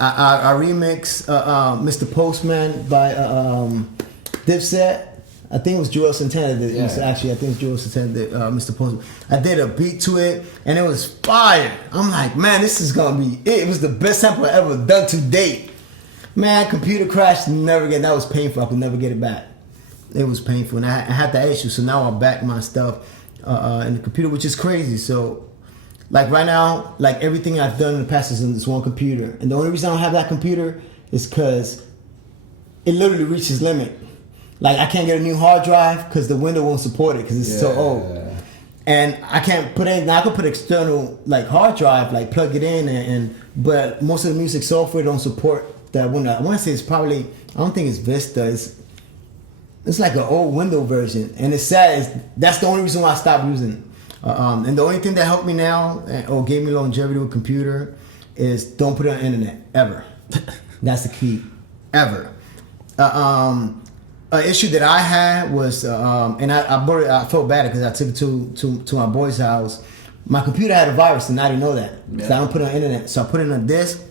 I remix Mr. Postman by Dipset. I think it was Joel Santana that actually, I think it's Joel Santana that Mr. Postman. I did a beat to it and it was fire. I'm like, man, this is gonna be it. It was the best sample I ever done to date. Man, computer crashed, never again. That was painful. I could never get it back. It was painful, and I had that issue. So now I back my stuff in the computer, which is crazy. So, like right now, like everything I've done in the past is in this one computer, and the only reason I don't have that computer is because it literally reached its limit. Like I can't get a new hard drive because the Windows won't support it because it's so old, and I can't put in. Now I could put external like hard drive, like plug it in, and but most of the music software don't support that Windows. I want to say it's probably, I don't think it's Vista. It's like an old Windows version, and it's sad. That's the only reason why I stopped using it. And the only thing that helped me now or gave me longevity with computer is don't put it on the internet ever. That's the key, ever. An issue that I had was, and I felt bad because I took it to my boy's house. My computer had a virus, and I didn't know that. So I don't put it on the internet. So I put it on a disk,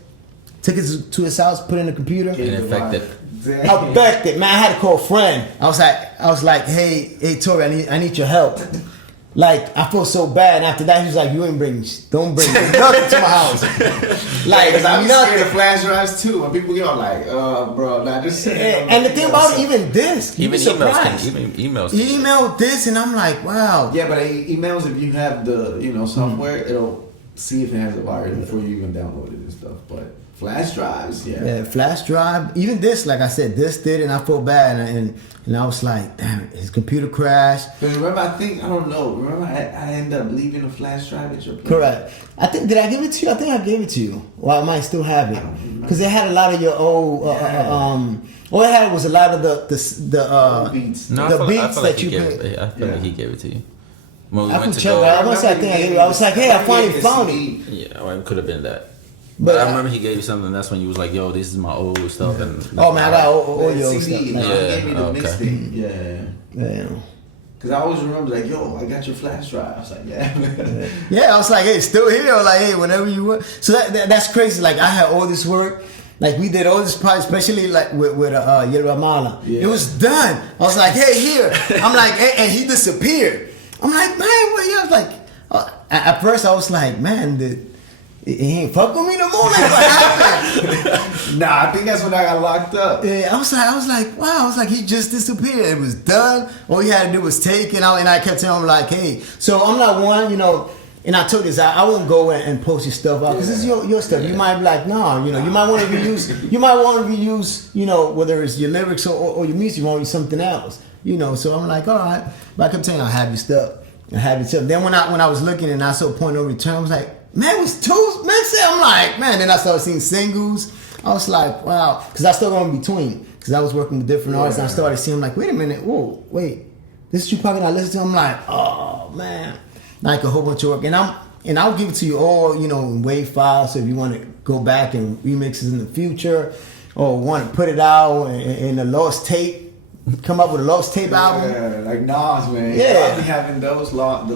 took it to his house, put it in the computer. And infected. Affected, man. I had to call a friend. I was like, hey, Tori, I need your help. Like, I feel so bad. And after that, he was like, don't bring nothing to my house. Like, because I'm scared of flash drives too. When people get on like, bro, nah, just sit there. And the thing about even this, even emails, email this, and I'm like, wow. Yeah, but emails, if you have the software, it'll see if it has a virus before you even download it and stuff. But flash drives, yeah, flash drive. Even this, like I said, this did, and I felt bad, and I was like, damn it, his computer crashed. Because remember, I ended up leaving a flash drive at your place. Correct. Did I give it to you? I think I gave it to you. Well, I might still have it because it had a lot of your old. All it had was a lot of the beats. No, the beats like that you played. I feel like he gave it to you. When we I went can to check. go, I was like, I was like, hey, I finally found it. Yeah, well, it could have been that. But I remember he gave you something. That's when you was like, "Yo, this is my old stuff." And oh man, I got all your old stuff. He gave me the mixtape. Yeah. Cause I always remember like, yo, I got your flash drive. I was like, yeah. Yeah, I was like, hey, still here. I was like, hey, whenever you want. So that's crazy. Like I had all this work. Like we did all this project, especially like with Yerba Mala. Yeah. It was done. I was like, hey, here. I'm like, hey, and he disappeared. I'm like, man, what? I was like, at first I was like, man, he ain't fuck with me no more. Like, what happened? Nah, I think that's when I got locked up. Yeah, I was like, wow. I was like, he just disappeared. It was done. All he had to do was take it out, and I kept telling him like, hey. So I'm not one, and I told this, I won't go and post your stuff out because it's your stuff. Yeah. You might be like, no, you might want to reuse. You might want to reuse, whether it's your lyrics or your music, you want to use something else. So I'm like, all right. But I kept saying, I have your stuff. I have your stuff. Then when I was looking and I saw point of return, I was like, man, it was two. Man, I'm like, man. Then I started seeing singles. I was like, wow, because I still going in between because I was working with different artists. And I started seeing, like, wait a minute, whoa, wait, this is Tupac, and I listen to him. I'm like, oh man, like a whole bunch of work, and I'll give it to you all, in WAV files. So if you want to go back and remixes in the future, or want to put it out in a lost tape. Come up with a lost tape album. Yeah, like Nas, man. Yeah. I'll be having the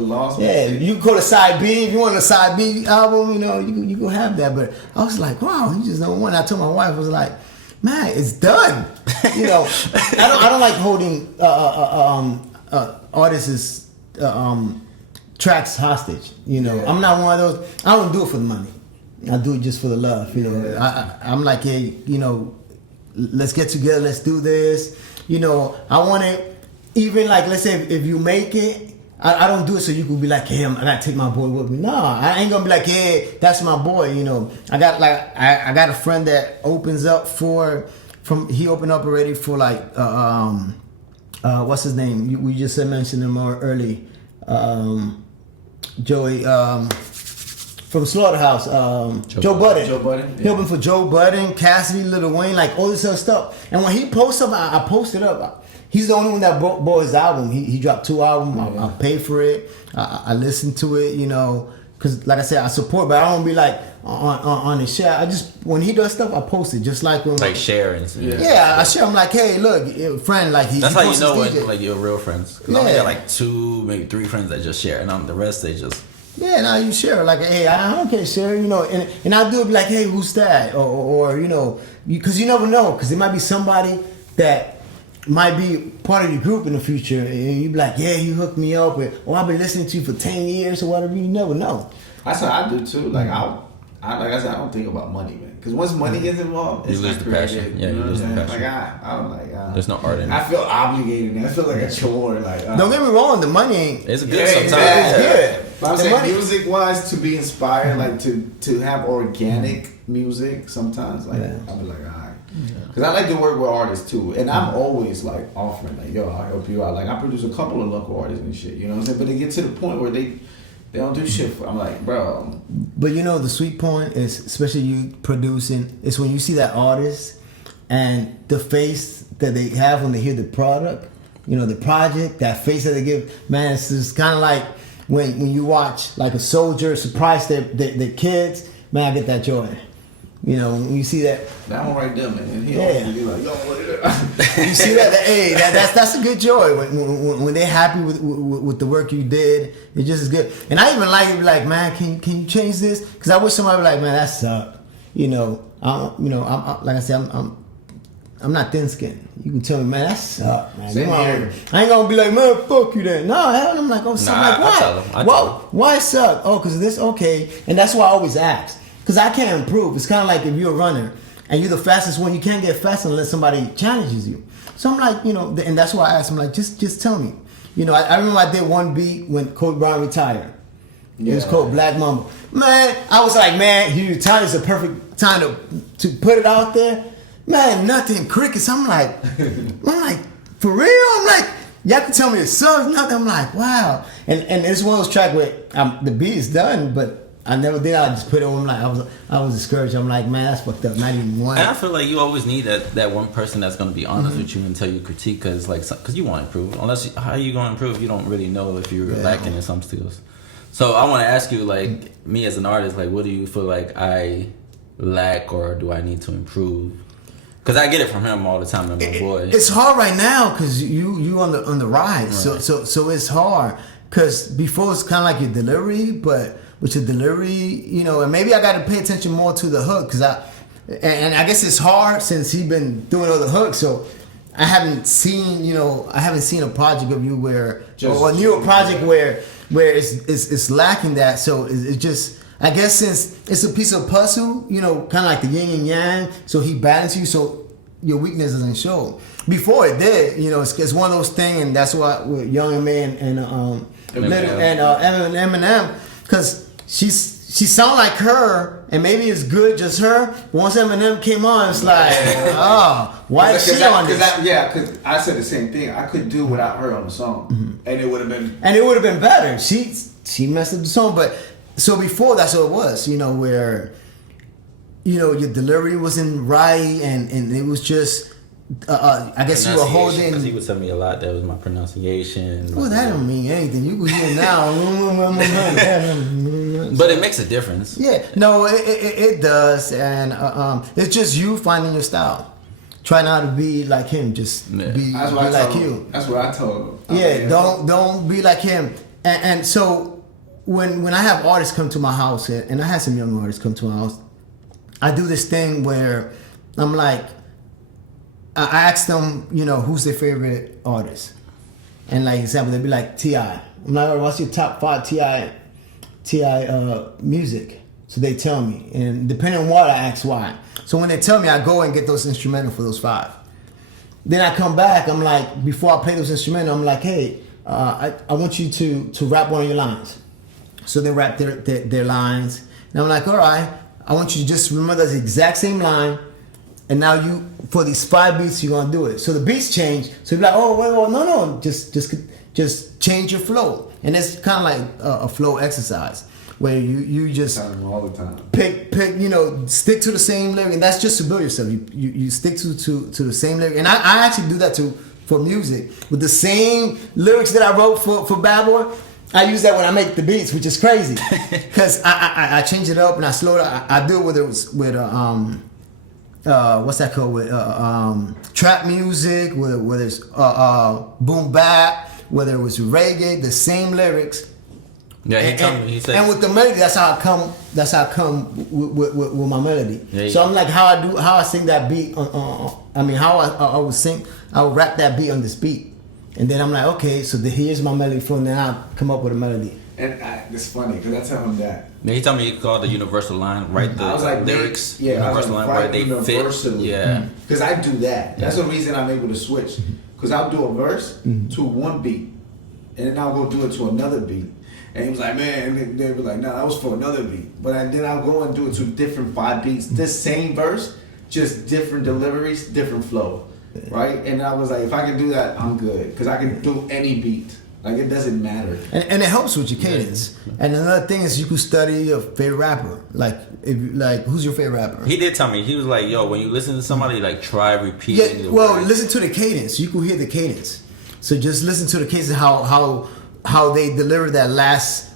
lost. Yeah, you can go to side B if you want a side B album. You can have that. But I was like, wow, you just don't want. I told my wife, I was like, man, it's done. I don't like holding artists' tracks hostage. I'm not one of those. I don't do it for the money. I do it just for the love. I'm like, hey, let's get together. Let's do this. I want it, even like, let's say if you make it, I don't do it so you can be like, hey, I gotta take my boy with me. No, I ain't gonna be like, hey, that's my boy. I got a friend that opens up he opened up already for like, what's his name? We just mentioned him more early. Joey, from Slaughterhouse, Joe Budden. Joe Budden. He opened for Joe Budden, Cassidy, Lil Wayne, like all this other stuff. And when he posts up, I posted up. He's the only one that bought his album. He dropped 2 albums. I paid for it. I listened to it, because like I said, I support, but I don't be like on his share. I just, when he does stuff, I post it. Just like when like sharing. Yeah, I share. I'm like, hey, look, friend, like that's how you know when like you're real friends. Cause I only got like 2, maybe 3 friends that just share, and the rest they just. Yeah, now you share like, hey, I don't care, share, you know, and I'll do it like, hey, who's that, or you know, because you never know, because it might be somebody that might be part of your group in the future, and you be like, yeah, you hooked me up, or I've been listening to you for 10 years or whatever. You never know. That's what I do too. Like like I said, I don't think about money, man. Because once money gets involved, it's You lose not the creative. passion. Yeah, you know you what lose I'm the saying? passion. I'm like, There's no art in it. I feel obligated. Man. I feel like a chore. Like, Don't get me wrong, the money ain't. It's good Yeah, sometimes. exactly. Yeah. Good. But I'm The saying money- music wise, to be inspired, like to have organic music, sometimes like Yeah. I'll be like, all right. Because I like to work with artists too, and I'm always like offering, like, yo, I'll help you out. Like I produce a couple of local artists and shit, you know what I'm saying? But they get to the point where they don't do shit for. I'm like, bro. But you know, the sweet point is, especially you producing, is when you see that artist and the face that they have when they hear the product, you know, the project, that face that they give, man, it's just kind of like when you watch like a soldier surprise their kids, man, I get that joy. You know, when you see that, That one right there, man. And he Yeah. always be like, yo, what is it? you see that, hey, that's a good joy when they're happy with the work you did. It just is good. And I even like it, be like, man, can you change this? Because I wish somebody would be like, man, that sucked. You know, I'm like I said, I'm not thin skinned. You can tell me, man, that sucked, man. Same here. I ain't gonna be like, man, fuck you then. No, hell, I'm like, oh, something like, I why? tell 'em. I tell Whoa, 'em. why it suck? Oh, because this, okay. And that's why I always ask. Because I can't improve. It's kind of like if you're a runner and you're the fastest one, you can't get fast unless somebody challenges you. So I'm like, you know, and that's why I asked him, like, just tell me. You know, I remember I did one beat when Kobe Bryant retired. It was called Black Mamba. Man, I was like, man, he retired is a perfect time to put it out there. Man, nothing, crickets. I'm like, for real? I'm like, y'all can tell me it sucks, nothing. I'm like, wow. And it's one of those tracks where the beat is done, but I never did. I just put it on. Like I was discouraged. I'm like, man, that's fucked up. Not even one. And I feel like you always need that one person that's going to be honest with you and tell you critique, because you want to improve. How are you going to improve? You don't really know if you're lacking in some skills. So I want to ask you, like, me as an artist, like, what do you feel like I lack or do I need to improve? Because I get it from him all the time, and my boy. It's hard right now because you on the rise. Right. So it's hard because before it's kind of like your delivery, but with your delivery, you know, and maybe I got to pay attention more to the hook because and I guess it's hard since he's been doing all the hooks. So I haven't seen a project of you where or a new project where it's lacking that. So it's just, I guess since it's a piece of puzzle, you know, kind of like the yin and yang. So he balances you, so your weakness doesn't show. Before it did, you know, it's one of those things, and that's why with Young Man and Eminem, because she sound like her, and maybe it's good just her. But once Eminem came on, it's like, why is she on this? Because I said the same thing. I could do without her on the song, and it would have been. And it would have been better. She messed up the song, but so before that's what it was, you know, where, you know, your delivery wasn't right, and it was just, I guess you were holding. Because he would tell me a lot. That was my pronunciation. Well, that don't mean anything. You can hear now. But it makes a difference. Yeah, no, it does, and it's just you finding your style. Try not to be like him. Just be like you. That's what I told him. Yeah, don't be like him. And so when I have artists come to my house, and I had some young artists come to my house, I do this thing where I'm like, I ask them, you know, who's their favorite artist, and like example, they'd be like T.I. I'm like, what's your top 5 T.I. Music? So they tell me, and depending on what, I ask why. So when they tell me, I go and get those instrumental for those 5. Then I come back, I'm like, before I play those instrumental, I'm like, hey, I want you to rap one of your lines. So they rap their lines, and I'm like, all right, I want you to just remember the exact same line, and now you, for these 5 beats, you're gonna do it. So the beats change, so you're like, oh, wait, no, just change your flow. And it's kind of like a flow exercise where you just all the time. Pick, you know, stick to the same lyric, and that's just to build yourself. You stick to the same lyric, and I actually do that for music with the same lyrics that I wrote for Bad Boy. I use that when I make the beats, which is crazy because I change it up and I slow it up. I do it whether it was with what's that called, with trap music, whether it's boom bap, whether it was reggae, the same lyrics Yeah, he told me. He said, and with the melody, that's how I come. That's how I come with my melody. Yeah, so I'm like, how I sing that beat. I mean, how I would sing. I would rap that beat on this beat, and then I'm like, okay, so here's my melody from. Then I come up with a melody. And it's funny because I tell him that. Yeah, he told me he called the universal line, write the I was like, lyrics, yeah, universal line where they universally. fit. Yeah, because I do that. That's the reason I'm able to switch. Because I'll do a verse to one beat, and then I'll go do it to another beat. And he was like, man, and they were like, no, that was for another beat. But then I'll go and do it to different 5 beats. This same verse, just different deliveries, different flow, right? And I was like, if I can do that, I'm good. Because I can do any beat. Like, it doesn't matter. And it helps with your cadence. And another thing is you can study your favorite rapper. Like, who's your favorite rapper? he did tell me. He was like, yo, when you listen to somebody, like, try repeating the well, words. listen to the cadence. You can hear the cadence. So just listen to the cadence, how they deliver that last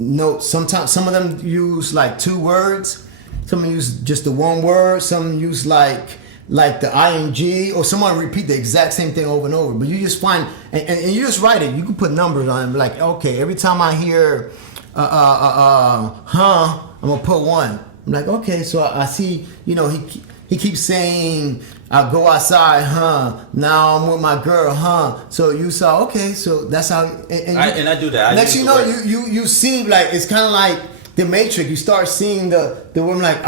note. Sometimes some of them use like 2 words. Some use just the 1 word. Some use like the ing, or someone repeat the exact same thing over and over. But you just find and you just write it. You can put numbers on it. Like, okay, every time I hear I'm gonna put 1. I'm like, okay, so I see. He keeps saying, I go outside, now I'm with my girl, so you saw, okay, so that's how. And I do that. Next you know, you see, like, it's kind of like the Matrix. You start seeing the woman, like,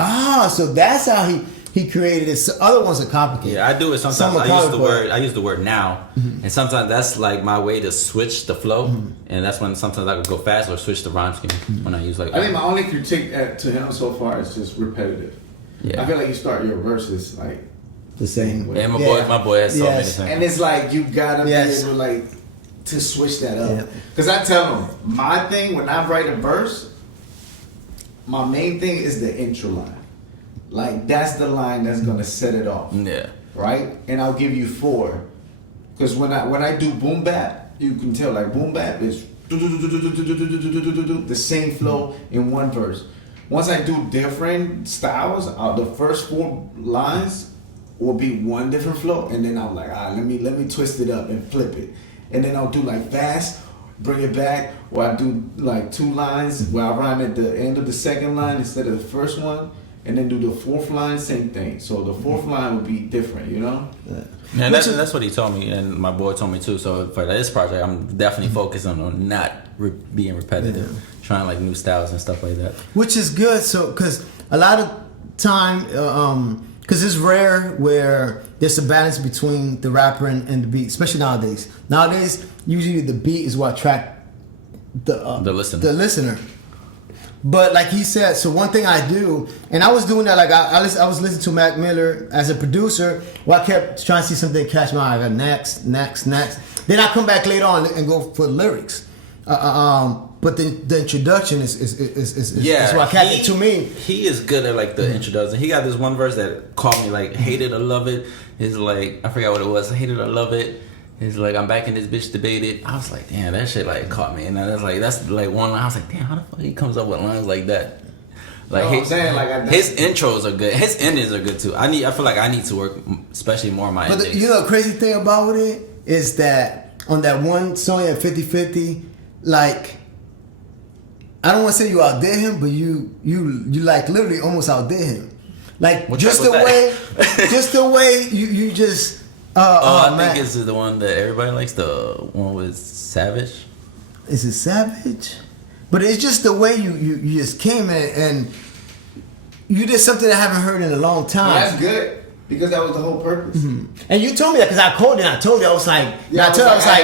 so that's how he created it. So other ones are complicated. Yeah, I do it sometimes. I use the word now, and sometimes that's like my way to switch the flow, and that's when sometimes I could go fast or switch the rhyme scheme when I use like. I think my only critique to him so far is just repetitive. Yeah. I feel like you start your verses like the same way. And my boy has so many things. And it's like you gotta be able like to switch that up. Because I tell him my thing when I write a verse, my main thing is the intro line. Like that's the line that's gonna set it off. Yeah. Right? And I'll give you 4. Because when I do boom bap, you can tell like boom bap is the same flow in one verse. Once I do different styles, the first 4 lines will be one different flow, and then I'm like, let me twist it up and flip it, and then I'll do like fast, bring it back, or I do like 2 lines where I rhyme at the end of the second line instead of the first one, and then do the 4th line, same thing. So the 4th line would be different, you know. Yeah, and that's what he told me, and my boy told me too. So for this project, I'm definitely focusing on not being repetitive, trying like new styles and stuff like that. Which is good, so because a lot of time, because it's rare where there's a balance between the rapper and the beat, especially nowadays. Nowadays, usually the beat is what attract the listener. But like he said, so one thing I do, and I was doing that, like I was listening to Mac Miller as a producer, I kept trying to see something catch my eye. I got next. Then I come back later on and go for lyrics. But the introduction is what catches to me. He is good at like the introduction. He got this one verse that caught me, like hate it or love it. It's like I forgot what it was. Hate it or love it. It's like I'm back in this bitch debated. I was like, damn, that shit like caught me, and that's like one line. I was like, damn, how the fuck he comes up with lines like that? Like his intros are good. His endings are good too. I feel like I need to work, especially more on my endings. But the crazy thing about it is that on that one song at 50/50, like I don't want to say you outdid him, but you like literally almost outdid him. Like just the way you just. I think it's the one that everybody likes. The one with Savage. Is it Savage? But it's just the way you just came in and you did something I haven't heard in a long time. Well, that's good because that was the whole purpose. Mm-hmm. And you told me that because I called you and I told you I was like,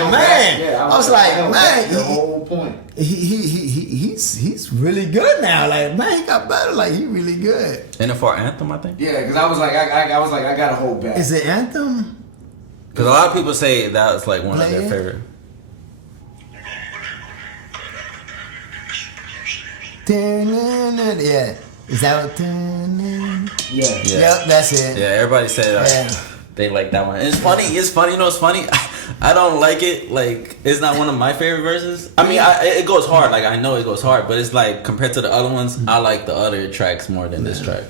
man, the whole point. He's really good now. Like man, he got better. Like he really good. And for Anthem, I think. Yeah, because I was like, I got to hold back. Is it Anthem? Because a lot of people say that was like one of their favorite. Yeah. Is that what? Yeah. Yep, that's it. Yeah, everybody said they like that one. And it's funny. You know, it's funny. I don't like it. Like, it's not one of my favorite verses. I mean, it goes hard. Like, I know it goes hard. But it's like, compared to the other ones, I like the other tracks more than this track.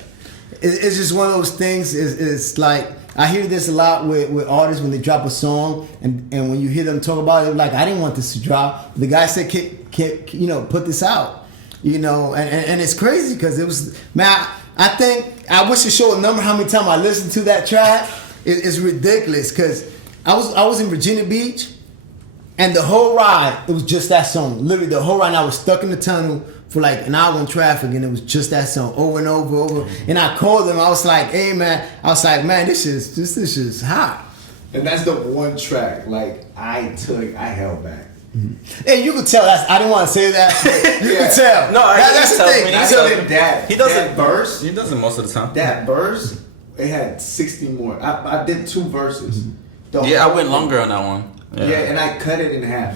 It's just one of those things. It's like, I hear this a lot with artists when they drop a song, and when you hear them talk about it, like, I didn't want this to drop. The guy said, put this out. And it's crazy because it was, man, I think, I wish to show a number how many times I listened to that track. It's ridiculous because I was in Virginia Beach, and the whole ride, it was just that song. Literally the whole ride, and I was stuck in the tunnel for like an hour in traffic, and it was just that song over and over. And I called them. I was like, "Hey, man," this is hot. And that's the one track like I held back. Hey, you could tell. I didn't want to say that. You could tell. No, that's the thing. He doesn't verse. He doesn't most of the time. That verse, it had 60 more. I did 2 verses. I went longer on that one. Yeah, and I cut it in half.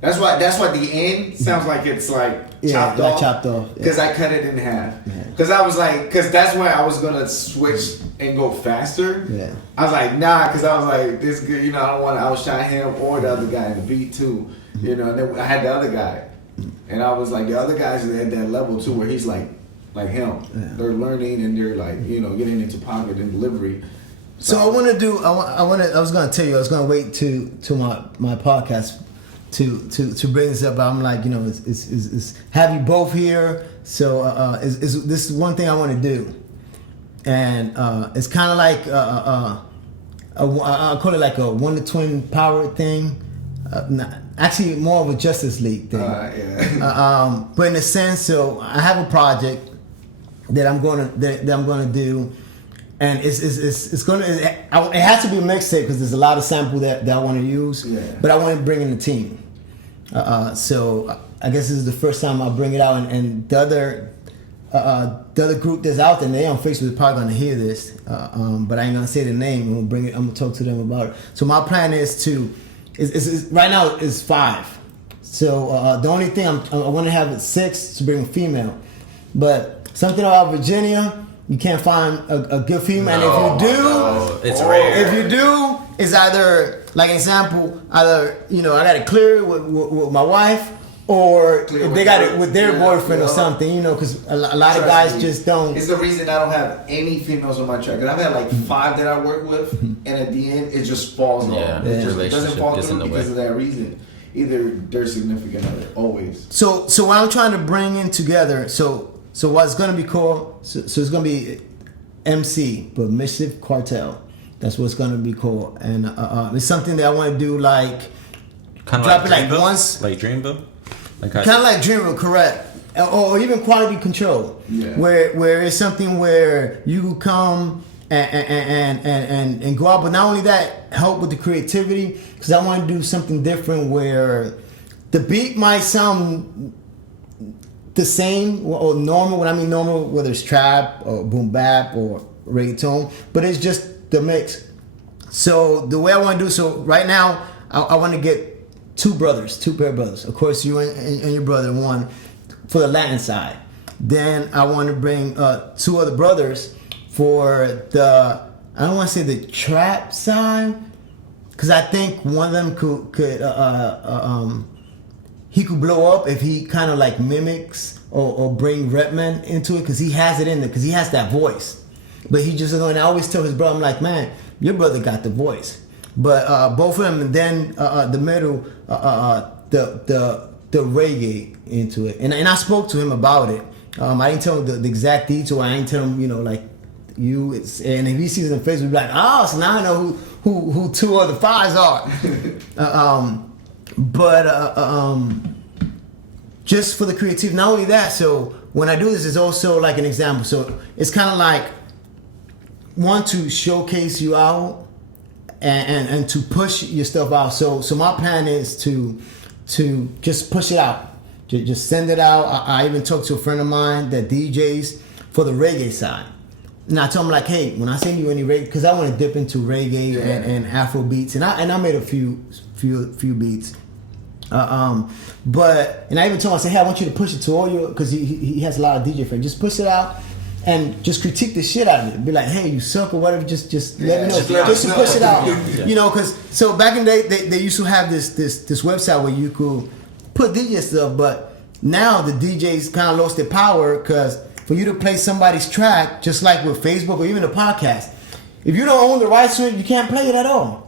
That's why the end sounds like it's like chopped off. Because I cut it in half. Because I was like, because that's where I was gonna switch and go faster. Yeah. I was like, nah, because I was like, this good, I don't want to outshine him or the other guy in the beat too. And then I had the other guy, and I was like, the other guys are at that level too, where he's like him. Yeah. They're learning and they're like, getting into pocket and delivery. So I want to do. I was going to tell you. I was going to wait to my podcast to bring this up. But I'm like, it's have you both here. So this is one thing I want to do, and it's kind of like I call it like a one to twin power thing. Actually, more of a Justice League thing. But in a sense, so I have a project that I'm going to do. And it's gonna. It has to be a mixtape because there's a lot of sample that I want to use. Yeah. But I want to bring in the team. So I guess this is the first time I'll bring it out. And the other group that's out there, and they on Facebook is probably gonna hear this. But I ain't gonna say the name. I'm gonna bring it. I'm gonna talk to them about it. So my plan is right now is 5. So the only thing I want to have is 6 to bring a female. But something about Virginia. You can't find a good female, and if you do, it's rare. If you do, it's either like an example, I got to clear it with my wife, or if they got it with their boyfriend or something, because a lot of guys just don't. It's the reason I don't have any females on my track. Cause I've had like 5 that I work with, and at the end it just falls off. It just doesn't fall through because of that reason. Either their significant other, always. So what I'm trying to bring in together, So what's gonna be called? So it's gonna be MC, but Mischief Cartel. That's what it's gonna be called, and it's something that I want to do, like kind of drop like it like once, like Dreamville, kind of like Dreamville, correct? Or even Quality Control, where it's something where you come and go out, but not only that, help with the creativity, because I want to do something different where the beat might sound the same or normal. When I mean normal, whether it's trap or boom bap or reggaeton, but it's just the mix. So the way I want to do, so right now I want to get 2 pair of brothers. Of course, you and your brother, one for the Latin side. Then I want to bring 2 other brothers for the, I don't want to say the trap side, because I think one of them could he could blow up if he kind of like mimics or bring Redman into it, because he has it in there, because he has that voice. But he just, and I always tell his brother, I'm like, man, your brother got the voice. But both of them, and then the middle, the reggae into it. And I spoke to him about it. I didn't tell him the exact detail. I didn't tell him, and if he sees it on Facebook, he'll be like, oh, so now I know who 2 of the 5s are. But just for the creativity, not only that, so when I do this, it's also like an example. So it's kind of like, want to showcase you out and to push your stuff out. So my plan is to just push it out. Just send it out. I even talked to a friend of mine that DJs for the reggae side. And I told him, like, hey, when I send you any reggae, because I want to dip into reggae and Afro beats, and I made a few beats. But I even told him, I said, hey, I want you to push it to all your, because he has a lot of DJ friends. Just push it out and just critique the shit out of it. Be like, hey, you suck or whatever. Just let me know. Just to push it out. Because so back in the day, they used to have this website where you could put DJ stuff, but now the DJs kind of lost their power, because for you to play somebody's track, just like with Facebook or even a podcast, If you don't own the rights to it, you can't play it at all.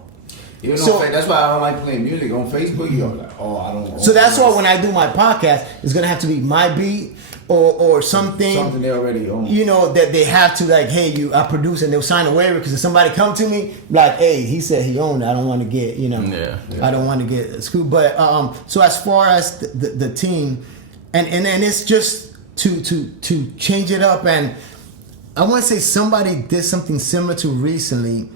Even so, that's why I don't like playing music on Facebook. You're like, oh, I don't. So that's why when I do my podcast, it's gonna have to be my beat or something they already own. You know that they have to like, hey, I produce, and they'll sign a waiver because if somebody come to me like, hey, he said he owned it. I don't want to get, I don't want to get screwed. But so as far as the team, and it's just to change it up, and I want to say somebody did something similar to recently.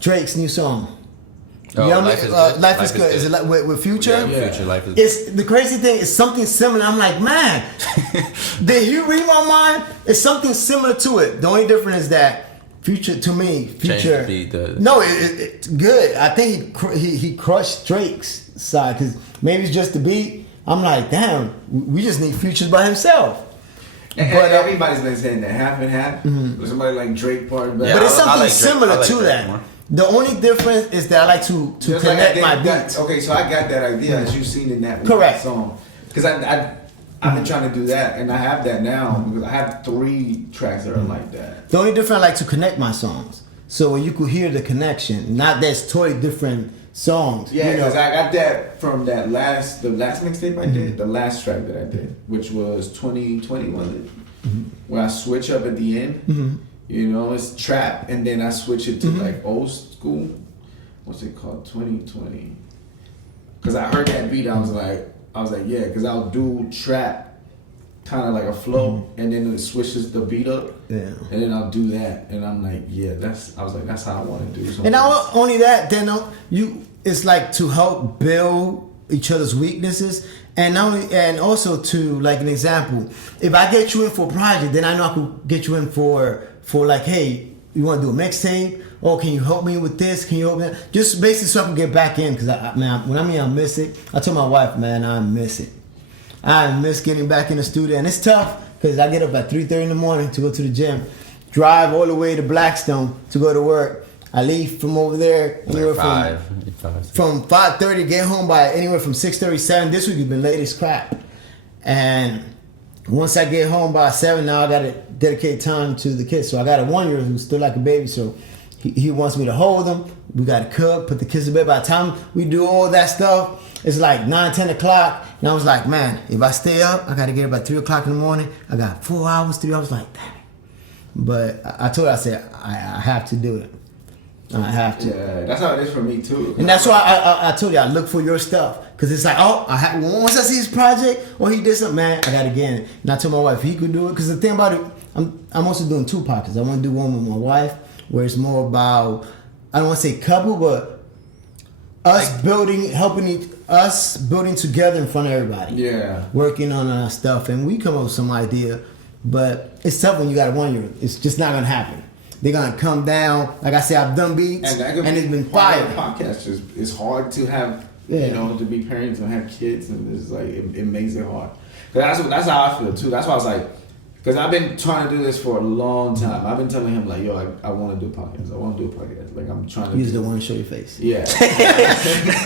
Drake's new song. Oh, you know Life is what Good. Life is Good. Is it with Future? Yeah, Future. Life is Good. It's the crazy thing is something similar. I'm like, man, did you read my mind? It's something similar to it. The only difference is that Future, to me, Future. No, it's good. I think he crushed Drake's side because maybe it's just the beat. I'm like, damn, we just need Future by himself. But everybody's been saying that half and half. Mm-hmm. Somebody like Drake part, but it's something similar to that. More. The only difference is that I like to connect my beats. Okay, so I got that idea as you've seen in that song. Because I've been trying to do that, and I have that now because I have 3 tracks that are like that. The only difference I like to connect my songs, so when you could hear the connection, not that's totally different songs. Yeah, because I got that from the last mixtape I did, the last track that I did, which was 2020, was it? Mm-hmm. Where I switch up at the end. Mm-hmm. You know, it's trap, and then I switch it to like old school. What's it called? 2020. Because I heard that beat, I was like, yeah, because I'll do trap, kind of like a flow, and then it switches the beat up, and then I'll do that, and I'm like, yeah, that's how I want to do something. And not only that, then it's like to help build each other's weaknesses. And also to, like an example, if I get you in for a project, then I know I could get you in for like, hey, you want to do a mixtape? Oh, can you help me with this? Can you help me? Just basically so I can get back in, because I miss it. I told my wife, man, I miss it. I miss getting back in the studio, and it's tough because I get up at 3:30 in the morning to go to the gym, drive all the way to Blackstone to go to work. I leave from over there anywhere from 5:30, get home by anywhere from 6:37. This week has been late as crap. And once I get home by 7, now I got to dedicate time to the kids. So I got a 1-year-old who's still like a baby. So he wants me to hold him. We got to cook, put the kids to bed. By the time we do all that stuff, it's like 9, 10 o'clock. And I was like, man, if I stay up, I got to get up at 3 o'clock in the morning. I got 4 hours, 3 hours. Like, damn. But I told her, I said, I have to do it. I have to. Yeah, that's how it is for me too. And that's why I told you I look for your stuff, because it's like, once I see his project or he did something, man, I gotta get it. And I told my wife he could do it, because the thing about it, I'm also doing 2 podcasts. I want to do one with my wife where it's more about, I don't want to say couple, but us building together in front of everybody. Yeah, working on our stuff, and we come up with some idea, but it's tough when you got a 1-year-old. It's just not gonna happen. They're gonna come down. Like I said, I've done beats, and it's been fire. Podcast it's hard to have, to be parents and have kids, and it's like it makes it hard. Cause that's how I feel too. That's why I was like, because I've been trying to do this for a long time. I've been telling him like, yo, I want to do a podcast. I want to do a podcast. Like I'm trying to. You just don't want to show your face. Yeah.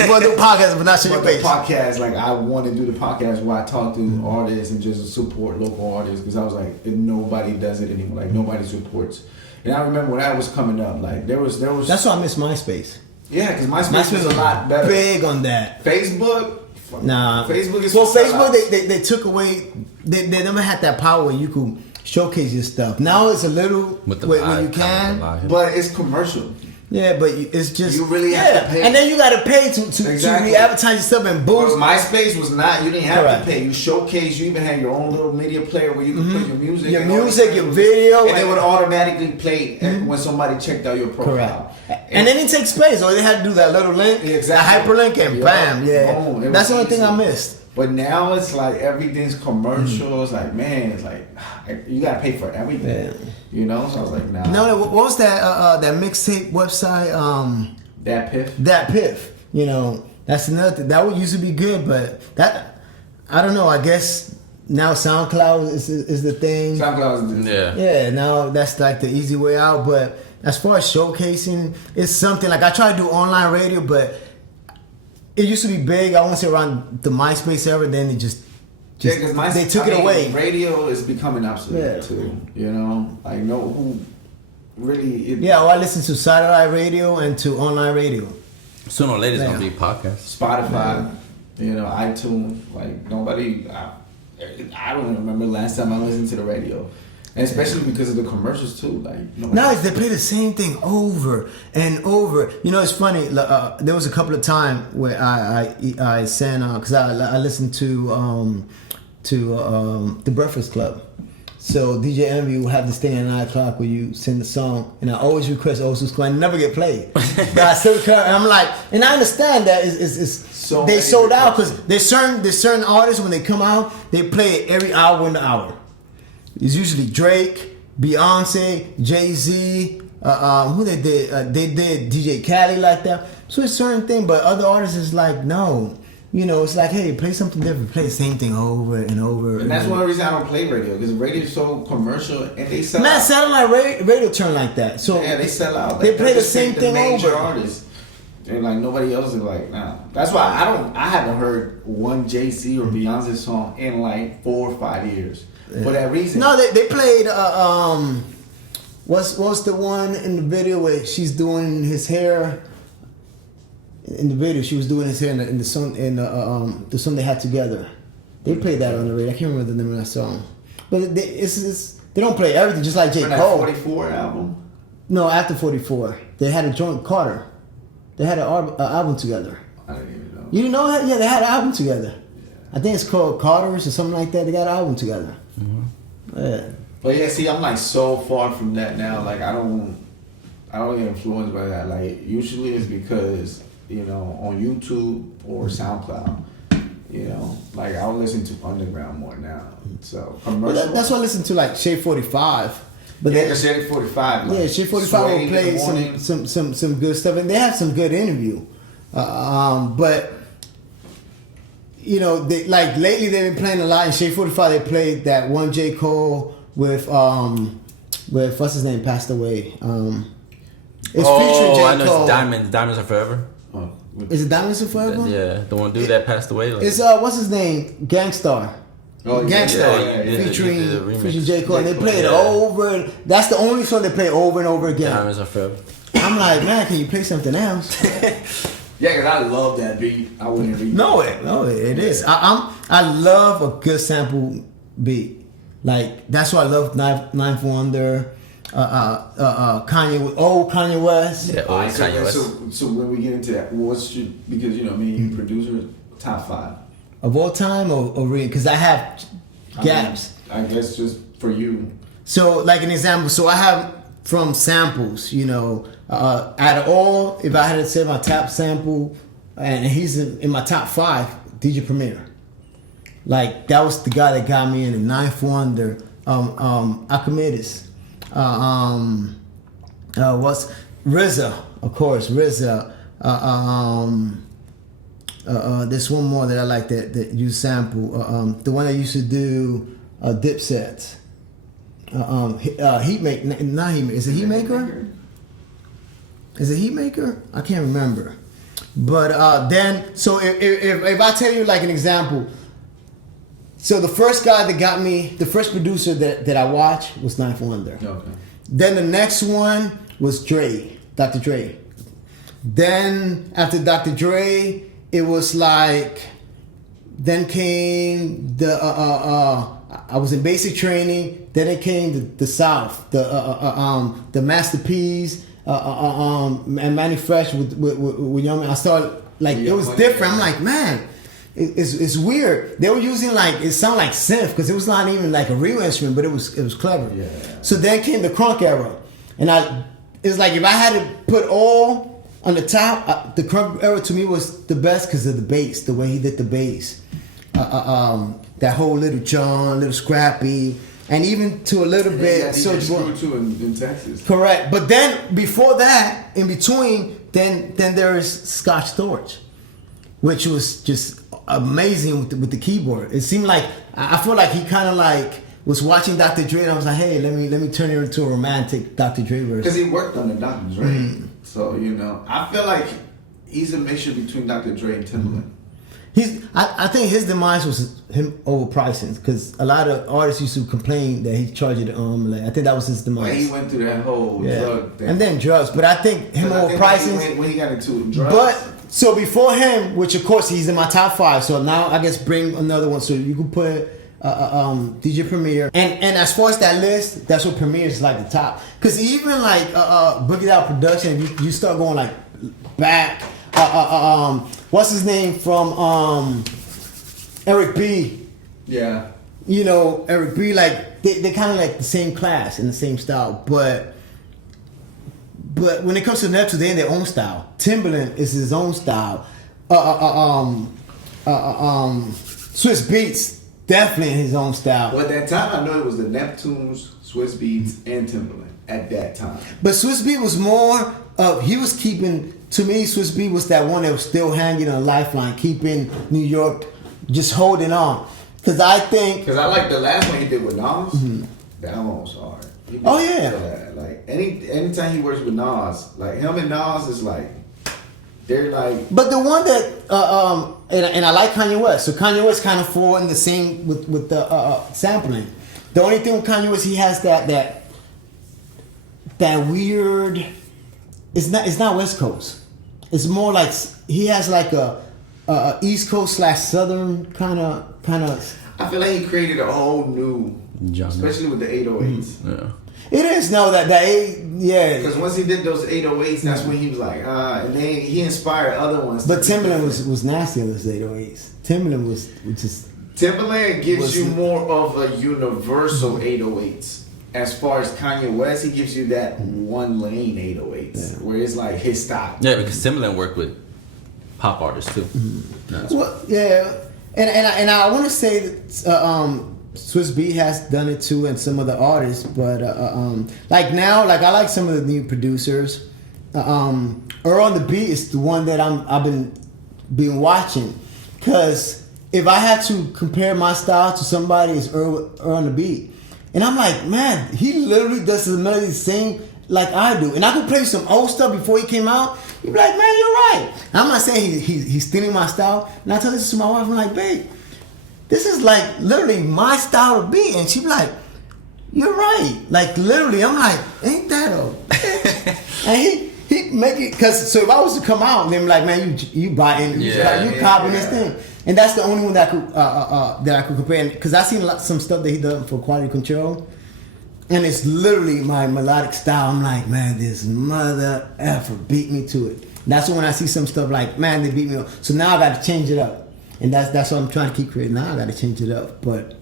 You want to do a podcast, but not show your face. Podcast, like I want to do the podcast where I talk to artists and just support local artists, because I was like, nobody does it anymore. Like nobody supports. And I remember when that was coming up, like there was. That's why I miss MySpace. Yeah, because MySpace was a lot better. Big on that. Facebook. Nah. Facebook is. Well, Facebook they took away. They never had that power where you could showcase your stuff. Now it's a little when you can, but it's commercial. Yeah, but it's just you really have to pay, and then you got to pay to re-advertise yourself and boost. MySpace was not. You didn't have to pay. You showcase. You even had your own little media player where you could put your music, your video, and it would automatically play when somebody checked out your profile. Correct. And then it takes space. Or they had to do that little link, that hyperlink, and bam, boom. That's the only thing I missed. But now it's like everything's commercial. It's like, man, it's like you gotta pay for everything. Yeah. You know? So I was like, nah. No, what was that mixtape website? That Piff. You know, that's another thing. That would used to be good, but that, I don't know, I guess now SoundCloud is the thing. SoundCloud is yeah, now that's like the easy way out. But as far as showcasing, it's something like I try to do online radio, but it used to be big. I want to say around the MySpace era, then it just Yeah, because they took it away. Radio is becoming obsolete Yeah. too. You know, I know who really. Yeah, I listen to satellite radio and to online radio. Sooner or later, it's gonna be podcasts. Spotify, you know, iTunes. Like nobody. I don't remember the last time I listened to the radio. And especially because of the commercials too, like Now they play the same thing over and over. You know, it's funny. There was a couple of times where I sang because I listened to the Breakfast Club. So DJ Envy will have this thing at 9:00 where you sing the song, and I always request Old School Squad and never get played. But I still I'm like, and I understand that So they many sold out requests. because there's certain artists when they come out they play it every hour in the hour. It's usually Drake, Beyonce, Jay-Z, who they did. They did DJ Khaled like that. So it's a certain thing, but other artists is like, no. You know, it's like, hey, play something different. Play the same thing over and over. And that's one of the reasons I don't play radio, because radio is so commercial and they sell Man, out. satellite radio turn like that. So Yeah, they sell out. They play the just same pick thing major over. artists. And like nobody else is like, nah. That's why I haven't heard one Jay-Z or Beyonce song in like 4 or 5 years. For that reason. No, they played. What's the one in the video where she's doing his hair? In the video, she was doing his hair in the song the song they had together. They played that on the radio. I can't remember the name of that song, but they don't play everything just like J. For that Cole. 44 album? No, after 44, they had a joint Carter. They had an album together. I didn't even know. You didn't know that? Yeah, they had an album together. I think it's called Carter's or something like that. They got an album together. Mm-hmm. Yeah. But yeah, see, I'm like so far from that now. Like I don't get influenced by that. Like usually it's because, you know, on YouTube or SoundCloud, you know, like I'll listen to underground more now. So commercial. Well, that's why I listen to like Shade 45. But Yeah, Shade 45. Like, yeah, Shade 45 will Sway in the play morning. some good stuff, and they have some good interview. But you know, they like lately they've been playing a lot. In Shade 45, they played that one J. Cole with what's his name passed away. It's featuring J. I know Cole. it's Diamonds. Diamonds Are Forever. Oh, Is it Diamonds Are Forever? Yeah, the one dude that passed away. Like, It's what's his name? Gangstar. oh, yeah, Gangstar yeah. featuring he did a remix. featuring J. Cole, and they play it Yeah. over. That's the only song they play over and over again. Diamonds Are Forever. I'm like, man, can you play something else? Yeah, because I love that beat. I wouldn't read No, it is. I love a good sample beat. Like that's why I love Ninth Wonder, Kanye West. Yeah, All right, Kanye West. so when we get into that, because you know me, you producer, top 5. Of all time or real? Because I have gaps. I guess just for you. So, like an example, so I have from samples, you know, out of all, if I had to say my top sample, and he's in my top 5, DJ Premier. Like that was the guy that got me in the Ninth Wonder, AkA. What's RZA, of course, RZA. There's one more that I like that you sample. The one that used to do Dipset. Heatmaker, not Heatmaker. Is it Heatmaker? Is it Heatmaker? I can't remember. But then, so if I tell you like an example, so the first guy that got me, the first producer that I watched was Ninth Wonder. Okay. Then the next one was Dre, Dr. Dre. Then after Dr. Dre, it was like, then came the I was in basic training. Then it came the South, the Master P's, and Manufresh with Young. I started like it was different. I'm like, man, it's weird. They were using like it sounded like synth because it was not even like a real instrument, but it was clever. Yeah. So then came the crunk era, and it's like if I had to put all on the top, the crunk era to me was the best because of the bass, the way he did the bass. That whole Little John, Little Scrappy, and even to a little bit. So So too in Texas. correct, but then before that, in between, then there is Scotch Storch, which was just amazing with the keyboard. It seemed like I feel like he kind of like was watching Dr. Dre, and I was like, hey, let me turn it into a romantic Dr. Dre verse. Because he worked on the Dr. Dre. So, you know, I feel like he's a mixture between Dr. Dre and Timbaland. I think his demise was him overpricing because a lot of artists used to complain that he charged it like I think that was his demise. Like he went through that whole drug thing. And then drugs, but I think him overpricing. When he got into drugs. But so before him, which of course he's in my top 5. So now I guess bring another one. So you can put DJ Premier, and as far as that list, that's what Premier is like the top. Because even like Boogie Down Production, you start going like back. What's his name from Eric B? Yeah. You know, Eric B, like they kind of like the same class and the same style, but when it comes to Neptune, they're in their own style. Timbaland is his own style. Swiss Beats definitely in his own style. Well, at that time, I know it was the Neptunes, Swiss Beats, and Timbaland at that time. But Swiss Beat was more of he was keeping. To me, Swiss Beat was that one that was still hanging on a lifeline, keeping New York just holding on. Because I like the last one he did with Nas. Mm-hmm. That one was hard. Oh yeah. Like anytime he works with Nas, like him and Nas is like they're like. But the one that and I like Kanye West. So Kanye West kind of fall in the same with the sampling. The only thing with Kanye West, he has that weird. It's not West Coast. It's more like he has like a East Coast / Southern kind of. I feel like he created a whole new genre, especially with the 808s. Mm-hmm. Yeah. It is yeah. Because once he did those 808s, that's when he was like, and then he inspired other ones. But Timbaland was nasty on those 808s. Timbaland was just. Timbaland gives you more of a universal 808s. As far as Kanye West, he gives you that one lane 808s, where it's like his style. Yeah, because Timbaland worked with pop artists too. Mm-hmm. Well, yeah, and I want to say that Swiss B has done it too, and some other artists. But like now, like I like some of the new producers. Earl on the Beat is the one that I've been watching, because if I had to compare my style to somebody, it's Earl on the Beat. And I'm like, man, he literally does the melody sing like I do. And I could play some old stuff before he came out. You'd be like, man, you're right. And I'm not saying he's stealing my style. And I tell this to my wife, I'm like, babe, this is like literally my style of beat. And she'd be like, you're right. Like literally, I'm like, ain't that a bitch? And he make it, because so if I was to come out and then be like, man, you buying, you copying this thing. And that's the only one that I could compare, because I seen some stuff that he done for Quality Control, and it's literally my melodic style. I'm like, man, this mother effer beat me to it. That's when I see some stuff like, man, they beat me up. So now I got to change it up, and that's what I'm trying to keep creating. Now I got to change it up, but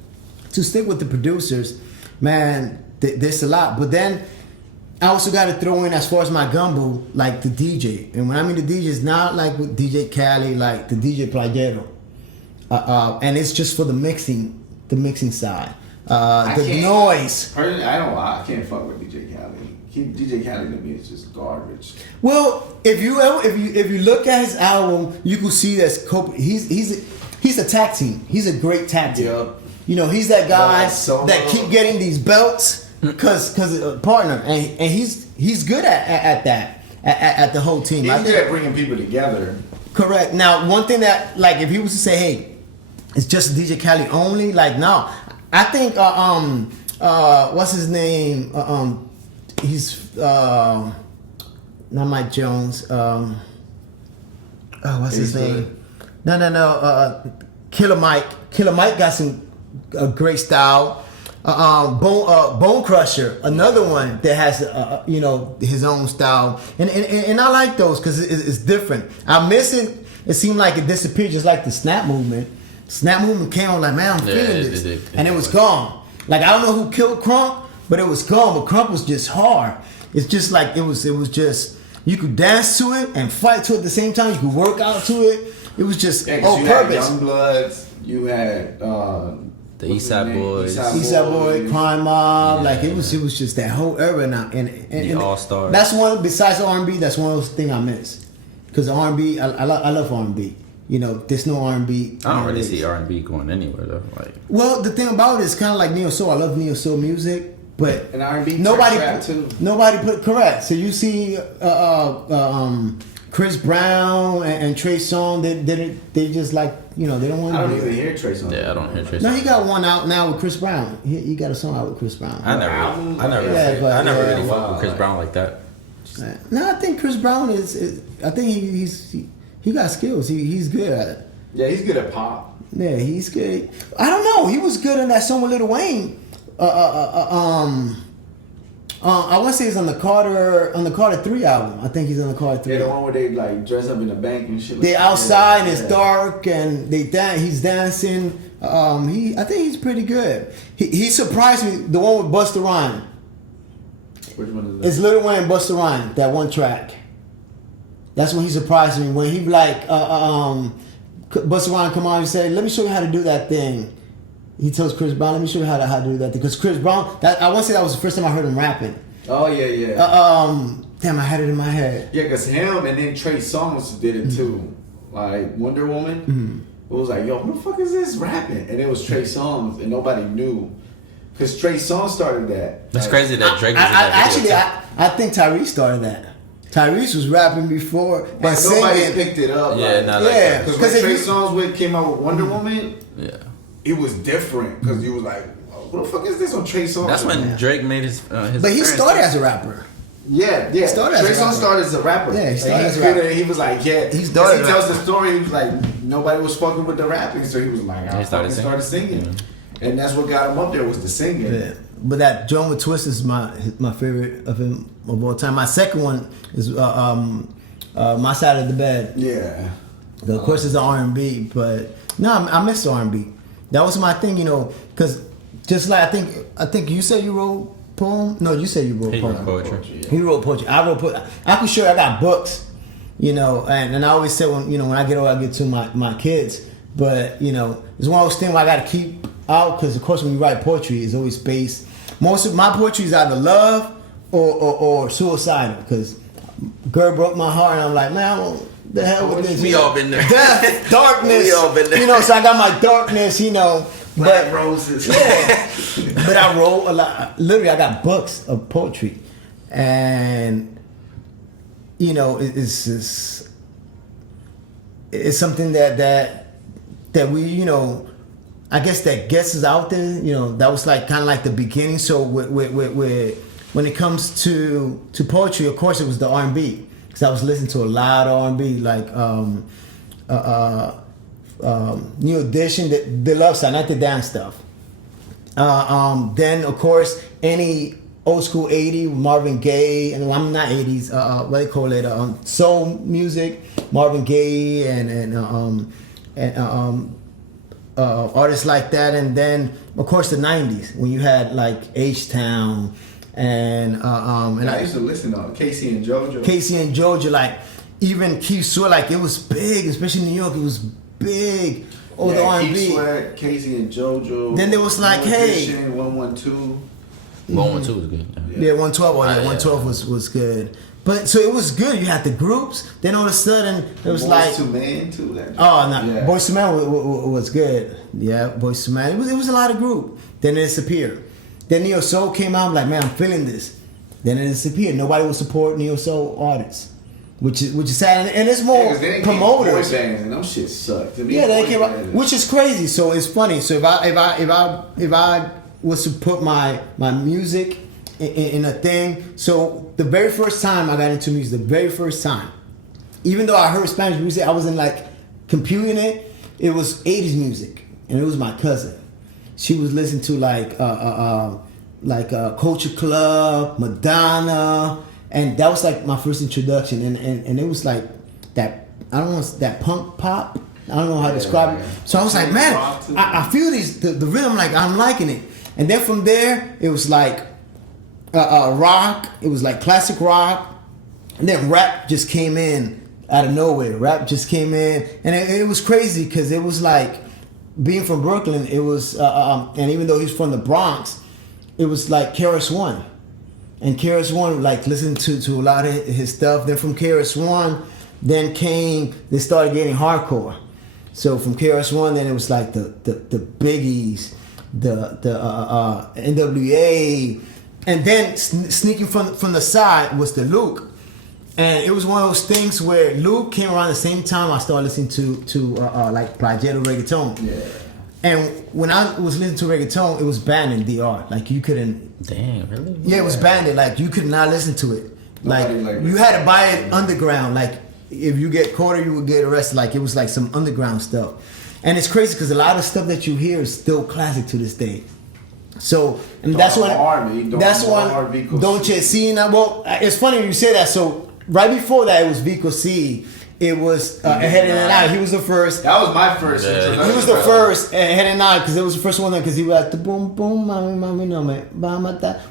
to stick with the producers, man, there's a lot. But then I also got to throw in, as far as my gumbo, like the DJ. And when I mean the DJ, it's not like with DJ Cali, like the DJ Playero. And it's just for the mixing side. The noise. Personally, I can't fuck with DJ Khaled. DJ Khaled to me is just garbage. Well, if you look at his album, you can see that he's a tag team. He's a great tag team. Yep. You know, he's that guy that keep getting these belts because a partner, and he's good at that at the whole team. He's good at bringing people together. Correct. Now, one thing that, like, if he was to say, hey, it's just DJ Khaled only, like, no. I think what's his name? He's not Mike Jones. What's his name? No. Killer Mike. Killer Mike got a great style. Bone Crusher, another one that has his own style, and I like those because it's different. I miss it. It seemed like it disappeared, just like the Snap movement. Snap movement came on like, man, I'm feeling this, and it was gone. Like, I don't know who killed Crunk, but it was gone. But Crunk was just hard. It's just like it was just, you could dance to it and fight to it at the same time. You could work out to it. It was just all purpose. Young Bloods. You had the Eastside Boys, Eastside Boy, Crime Mob, like it was just that whole era now, and the All Stars. That's one, besides R&B, that's one of those things I miss, because R&B, I love R&B. You know, there's no R&B. I don't really see R&B going anywhere though. Like, well, the thing about it is kind of like neo soul. I love neo soul music, but and R&B nobody too. Nobody put correct. So you see, Chris Brown and Trey Songz, they just like, you know, they don't want to. I don't even hear Trey Songz. Yeah, I don't hear Trey Songz. No, he got one out now with Chris Brown. He got a song out with Chris Brown. I never really fucked with Chris Brown like that. No, I think Chris Brown is I think he got skills. He's good at it. Yeah, he's good at pop. Yeah, he's good. I don't know. He was good in that song with Lil Wayne. I want to say he's on the Carter 3 album. I think he's on the Carter 3. Yeah, the one where they like dress up in the bank and shit. They outside and it's dark and he's dancing. I think he's pretty good. He surprised me. The one with Busta Rhymes. Which one is that? It's Lil Wayne and Busta Rhymes. That one track. That's when he surprised me. When he like Busta Rhymes come on and say, "Let me show you how to do that thing." He tells Chris Brown, "Let me show you how to do that thing." Because Chris Brown, I want to say that was the first time I heard him rapping. Oh yeah. Damn, I had it in my head. Yeah, because him and then Trey Songz did it too. Like Wonder Woman. It was like, yo, who the fuck is this rapping? And it was Trey Songz, and nobody knew. Because Trey Songz started that. That's crazy that Drake was in that video. I think Tyrese started that. Tyrese was rapping before, but nobody picked it up. Yeah, not like that. Because when Trey Songz came out with Wonder Woman, yeah, it was different. Because he was like, what the fuck is this on Trey Songz? That's when Drake made his But he started as a rapper. Yeah. Trey Songz started as a rapper. Yeah, he started as a rapper. He was like, yeah. He started. He tells the story. He was like, nobody was fucking with the rapping, so he was like, I started singing. Yeah. And that's what got him up there was the singing. Yeah. But that Joan with Twist is my favorite of him of all time. My second one is My Side of the Bed. Yeah. Of course, it's R&B, but no, I miss R&B. That was my thing, you know, because just like I think you said you wrote poem. No, you said you wrote he poem. wrote poetry. Yeah. He wrote poetry. I wrote poetry. I'm sure I got books, you know, and I always say when I get older, I get to my kids. But you know, it's one of those things where I got to keep out because of course when you write poetry, it's always based. Most of my poetry is either love or suicidal because girl broke my heart and I'm like, man, the hell with this? We all been there. Death, darkness. We all been there. You know, so I got my darkness, you know. Black roses. Yeah. But I wrote a lot. Literally, I got books of poetry. And, you know, it's something that we, you know, I guess that gets us out there. You know, that was like kind of like the beginning. So when it comes to poetry, of course, it was the R&B. Because I was listening to a lot of R&B, like New Edition, the love side, not the dance stuff. Then, of course, any old school 80s, Marvin Gaye, and I'm not 80s, what they call it, soul music, Marvin Gaye, and artists like that. And then, of course, the 90s, when you had like H-Town, and I used to listen to Casey and JoJo. Like even Keith Sweat, like it was big, especially in New York. It was big. Oh, the R&B. Keith Sweat, Casey and JoJo. Then there was like, hey, 112. 112 was good. Yeah, 112. Oh, yeah, 112 was good. But so it was good. You had the groups. Then all of a sudden it was Boys to Man too. Yeah. Boys to Man was good. Yeah, Boys to Man. It was a lot of group. Then it disappeared. Then Neo Soul came out. I'm like, man, I'm feeling this. Then it disappeared. Nobody would support Neo Soul artists, which is sad. And it's more promoters. Boy bands and those shit sucked. Yeah, they came out, which is crazy. So it's funny. So if I was to put my music in a thing, so the very first time I got into music, the very first time, even though I heard Spanish music, I wasn't like computing it. It was 80s music, and it was my cousin. She was listening to like Culture Club, Madonna, and that was like my first introduction. And it was like that, I don't know, that punk pop. I don't know how to describe it. So I was like, man, I feel the rhythm, like I'm liking it. And then from there, it was like rock. It was like classic rock. And then rap just came in out of nowhere. Rap just came in, and it was crazy because it was like, being from Brooklyn, it was, and even though he's from the Bronx, it was like KRS-One. And KRS-One, like, listened to a lot of his stuff. Then from KRS-One, they started getting hardcore. So from KRS-One, then it was like the Biggies, the NWA, and then sneaking from the side was the Luke. And it was one of those things where Luke came around the same time I started listening to like Playero reggaeton. Yeah. And when I was listening to reggaeton, it was banned in DR. Like you couldn't. Damn, really? Yeah, it was banned. Like you could not listen to it. Like Nobody you had to buy it underground. Like if you get caught, or you would get arrested. Like it was like some underground stuff. And it's crazy because a lot of stuff that you hear is still classic to this day. So and that's when don't you see now? Well, it's funny you say that. So right before that, it was Vico C. It was Ahead and I. He was the first. That was my first. Yeah. He was the first Ahead and I because it was the first one because he was like the boom boom mommy mommy no man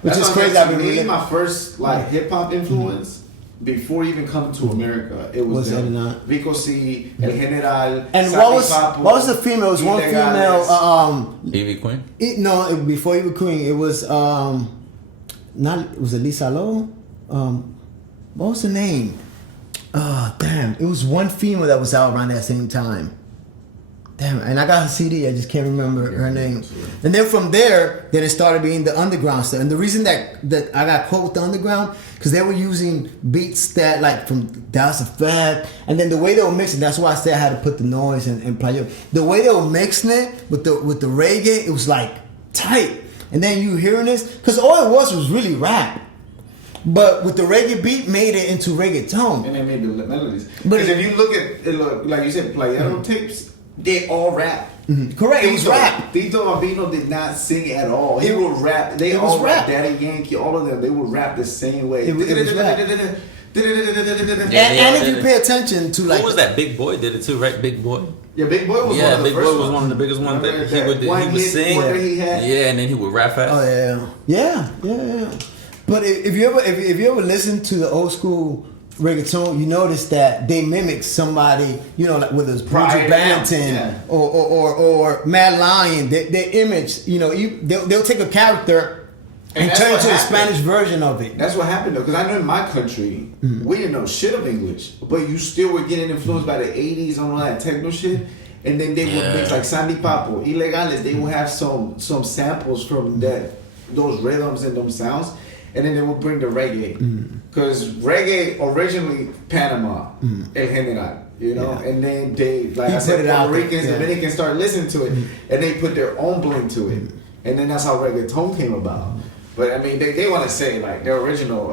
which is crazy. I mean, my first like hip hop influence. Before even coming to America, it was Vico C, El General, and what was the female? It was one female. Ivy Queen. Before Ivy Queen, it was was it Lisa Lowe? What was the name? Oh damn! It was one female that was out around that same time. Damn, and I got her CD. I just can't remember her name. And then from there, then it started being the underground stuff. And the reason that I got caught with the underground because they were using beats that like from Dallas Effect, and then the way they were mixing. That's why I said I had to put the noise and play it. The way they were mixing it with the reggae, it was like tight. And then you hearing this because all it was really rap. But with the reggae beat, made it into reggaeton. And they made the melodies. Because if you look at it, like you said, Playero tapes. They all rap. Mm-hmm. Correct. It was rap. Tito Bambino did not sing at all. He would rap. They all rap. Daddy Yankee, all of them, they would rap the same way. It was rap. And if you pay attention to like, who was that? Big Boy did it too, right? Big Boy. Yeah, Big Boy was one of the Big first Boy was ones. one of the biggest ones that he would sing. Yeah, and then he would rap fast. Oh yeah. But if you ever listen to the old school reggaeton, you notice that they mimic somebody, like whether it's Bridget Banton or Mad Lion. Their image, they'll take a character and turn it into a Spanish version of it. That's what happened though, because I know in my country we didn't know shit of English, but you still were getting influenced by the '80s on all that techno shit. And then they would mix like Sandy Papo, Ilegales. They would have some samples from those rhythms and those sounds. And then they would bring the reggae. Because reggae originally Panama, El General, and then they, like I said, Puerto Ricans, Dominicans started listening to it, and they put their own bling to it. And then that's how reggaeton came about. But I mean, they want to say like they're original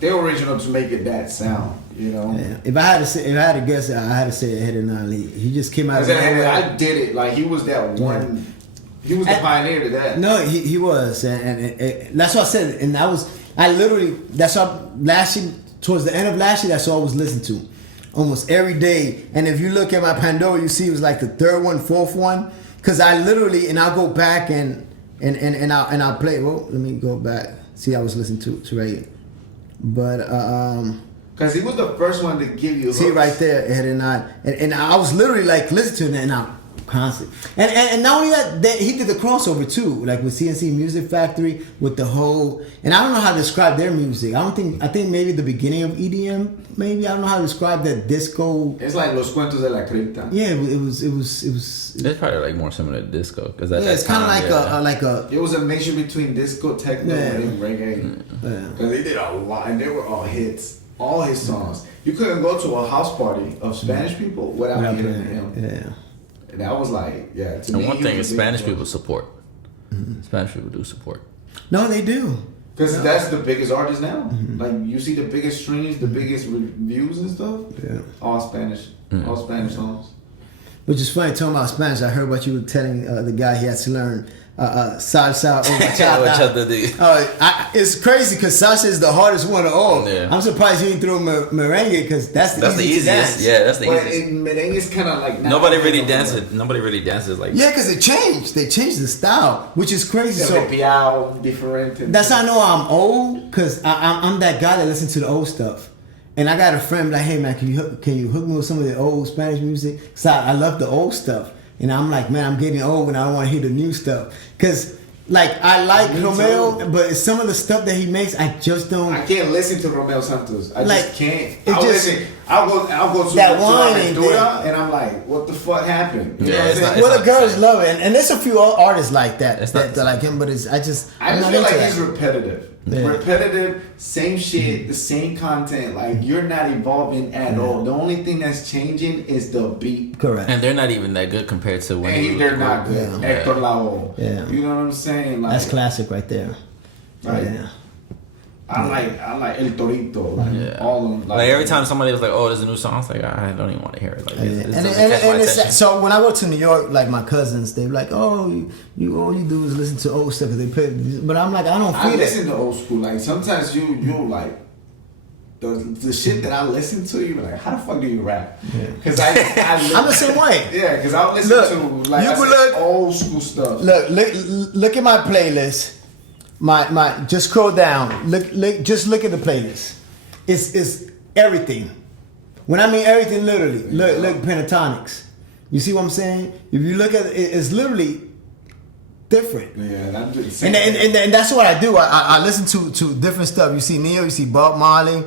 to make it that sound, Yeah. If I had to guess, I had to say Ahead and I. He just came out of nowhere. I did it. Like he was that one. Yeah. He was the pioneer to that. No, he was, and that's what I said. And that's what last year, towards the end of last year, that's all I was listening to, almost every day. And if you look at my Pandora, you see it was like the third one, fourth one, because and I'll go back and I'll play. Well, let me go back. See, I was listening to reggae, but because he was the first one to give you. See right there, Ahead and I, and I was literally like listening to it, and I. Constant. And not only that, he did the crossover too, like with CNC Music Factory with the whole. And I don't know how to describe their music. I think maybe the beginning of EDM. Maybe I don't know how to describe that disco. It's like Los Cuentos de la Cripta. Yeah, it was. It's probably like more similar to disco because it's kind of like a. It was a mixture between disco, techno, and reggae. Because they did a lot, and they were all hits. All his songs. You couldn't go to a house party of Spanish people without hearing him. Yeah. And that was like, to and me, one thing is Spanish people support. Spanish people do support. No, they do. Because that's the biggest artist now. Like you see the biggest streams, the biggest reviews and stuff. Yeah. All Spanish. All Spanish songs. Which is funny, talking about Spanish, I heard what you were telling the guy he had to learn salsa or bachata. It's crazy because salsa is the hardest one of all. Yeah. I'm surprised you didn't throw merengue because that's the easiest. Dance. Yeah, that's the easiest. Merengue is kind of like nobody really dances like. Yeah, because they changed the style, which is crazy. So different. That's how I know I'm old because I'm that guy that listens to the old stuff. And I got a friend like, hey man, can you hook me with some of the old Spanish music? Cause I love the old stuff. And I'm like, man, I'm getting old and I don't want to hear the new stuff. Cause like I like Romeo, but some of the stuff that he makes, I just don't. I can't listen to Romeo Santos. I just can't. I'll go to that wine and I'm like, what the fuck happened? You know what the girls love it, and there's a few artists like that that like him, but I just feel like he's repetitive. repetitive, same shit, the same content. Like you're not evolving at all. The only thing that's changing is the beat. Correct. And they're not even that good compared to when They're not good. Yeah. Hector Lavoe. Yeah. You know what I'm saying? Like, That's classic right there. Right. Yeah. I like El Torito. Like all of them. Like every time somebody was like, "Oh, there's a new song," I was like, I don't even want to hear it. Like, And doesn't catch my attention. so when I go to New York, like my cousins, they're like, "Oh, you all you do is listen to old stuff." Cause they play, but I'm like, I don't I feel listen it. to old school. Like sometimes you like the shit that I listen to. You like, how the fuck do you rap? Because I'm the same way. Yeah, because I listen Look, to like you I can said, look- old school stuff. Look at my playlist. My just scroll down. Look at the playlist. It's everything. When I mean everything, literally. Look pentatonics. You see what I'm saying? If you look at it, it's literally different. Yeah, that's the And, same. and that's what I do. I listen to different stuff. You see Neo, you see Bob Marley,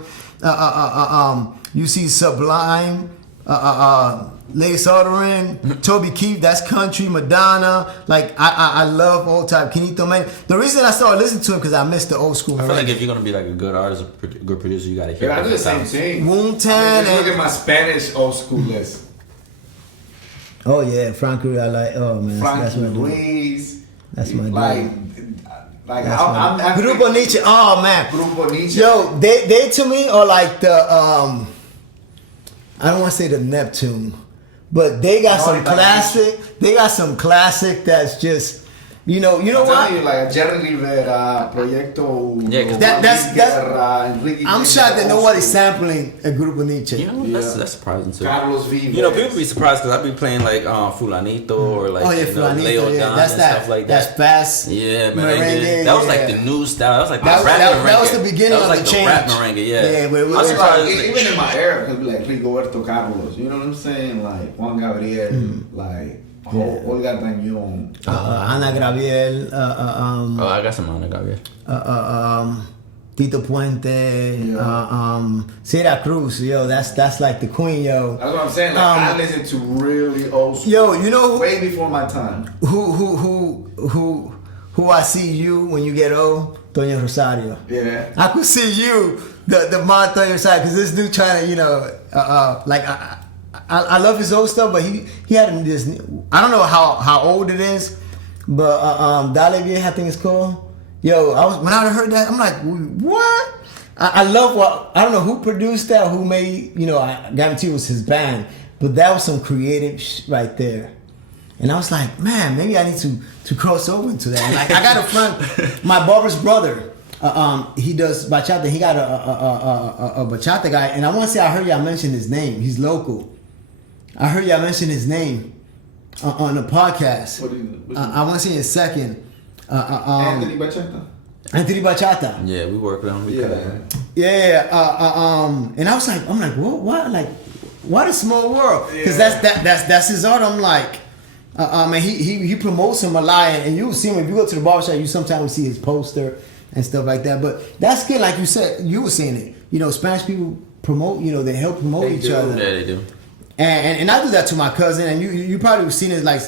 you see Sublime, Lady Soldering, Toby Keith, that's country, Madonna. Like I love old type Kenito Man. The reason I started listening to him because I missed the old school. I feel like if you're gonna be like a good artist, a good producer, you gotta hear. I do the different same sounds. thing. Wu-Tang Just look and- at my Spanish old school list. Oh yeah, Franco. I like. Oh man, that's Frankie my dude. Ruiz. That's my dude. Like That's I'm Grupo Nietzsche. Oh man. Grupo Nietzsche. Yo, they to me are like the I don't want to say the Neptune, but they got some classic. They got some classic that's just you know I'm what? telling you, like Jerry Rivera, Proyecto. Yeah, 'cause that's Enrique I'm shocked that Iglesias, nobody's sampling a Grupo Nietzsche. You know, that's surprising too. Carlos Vives. You know, people be surprised because I be playing like Fulanito or like Oh yeah, you know, Fulanito, Leo yeah, Don that's and that. stuff like That's that. fast. Yeah, Merengue, merengue. That was like yeah. the new style. That was like That the was- rap that- merengue. that was the beginning That was of like the the rap change. merengue. Yeah, Yeah, where we I'm were surprised. Even in my era, could be like Rigoberto Carlos. You know what I'm saying? Like Juan Gabriel, like Olga Tañón. Ana Gabriel, Oh, I got some on it, Gabriel. Tito Puente, Sierra Cruz, yo, that's like the queen, yo. That's what I'm saying. Like I listen to really old school. Yo, you know way before my time. who I see you when you get old? Toño Rosario. Yeah. I could see you, the man Toño Rosario, because this dude trying to, you know, like I love his old stuff, but he had this. I don't know how old it is, but Dale Vieja, I think it's called. Yo, when I heard that, I'm like, what? I love what I don't know who produced that, who made. You know, I guarantee it was his band, but that was some creative right there. And I was like, man, maybe I need to cross over into that. Like I got a friend, my barber's brother. He does bachata. He got a bachata guy, and I want to say I heard y'all mention his name. He's local. I heard y'all mention his name on the podcast. I want to say in a second. Anthony Bachata. Anthony Bachata. Yeah, we work with him. We And I was like, I'm like, what? Like, what a small world? Because that's his art. I'm like, and he promotes him a lot, and you see him if you go to the barbershop, you sometimes see his poster and stuff like that. But that's good, like you said, you were saying it. You know, Spanish people promote. You know, they help promote each other. Yeah, they do. And I do that to my cousin, and you probably seen it. Like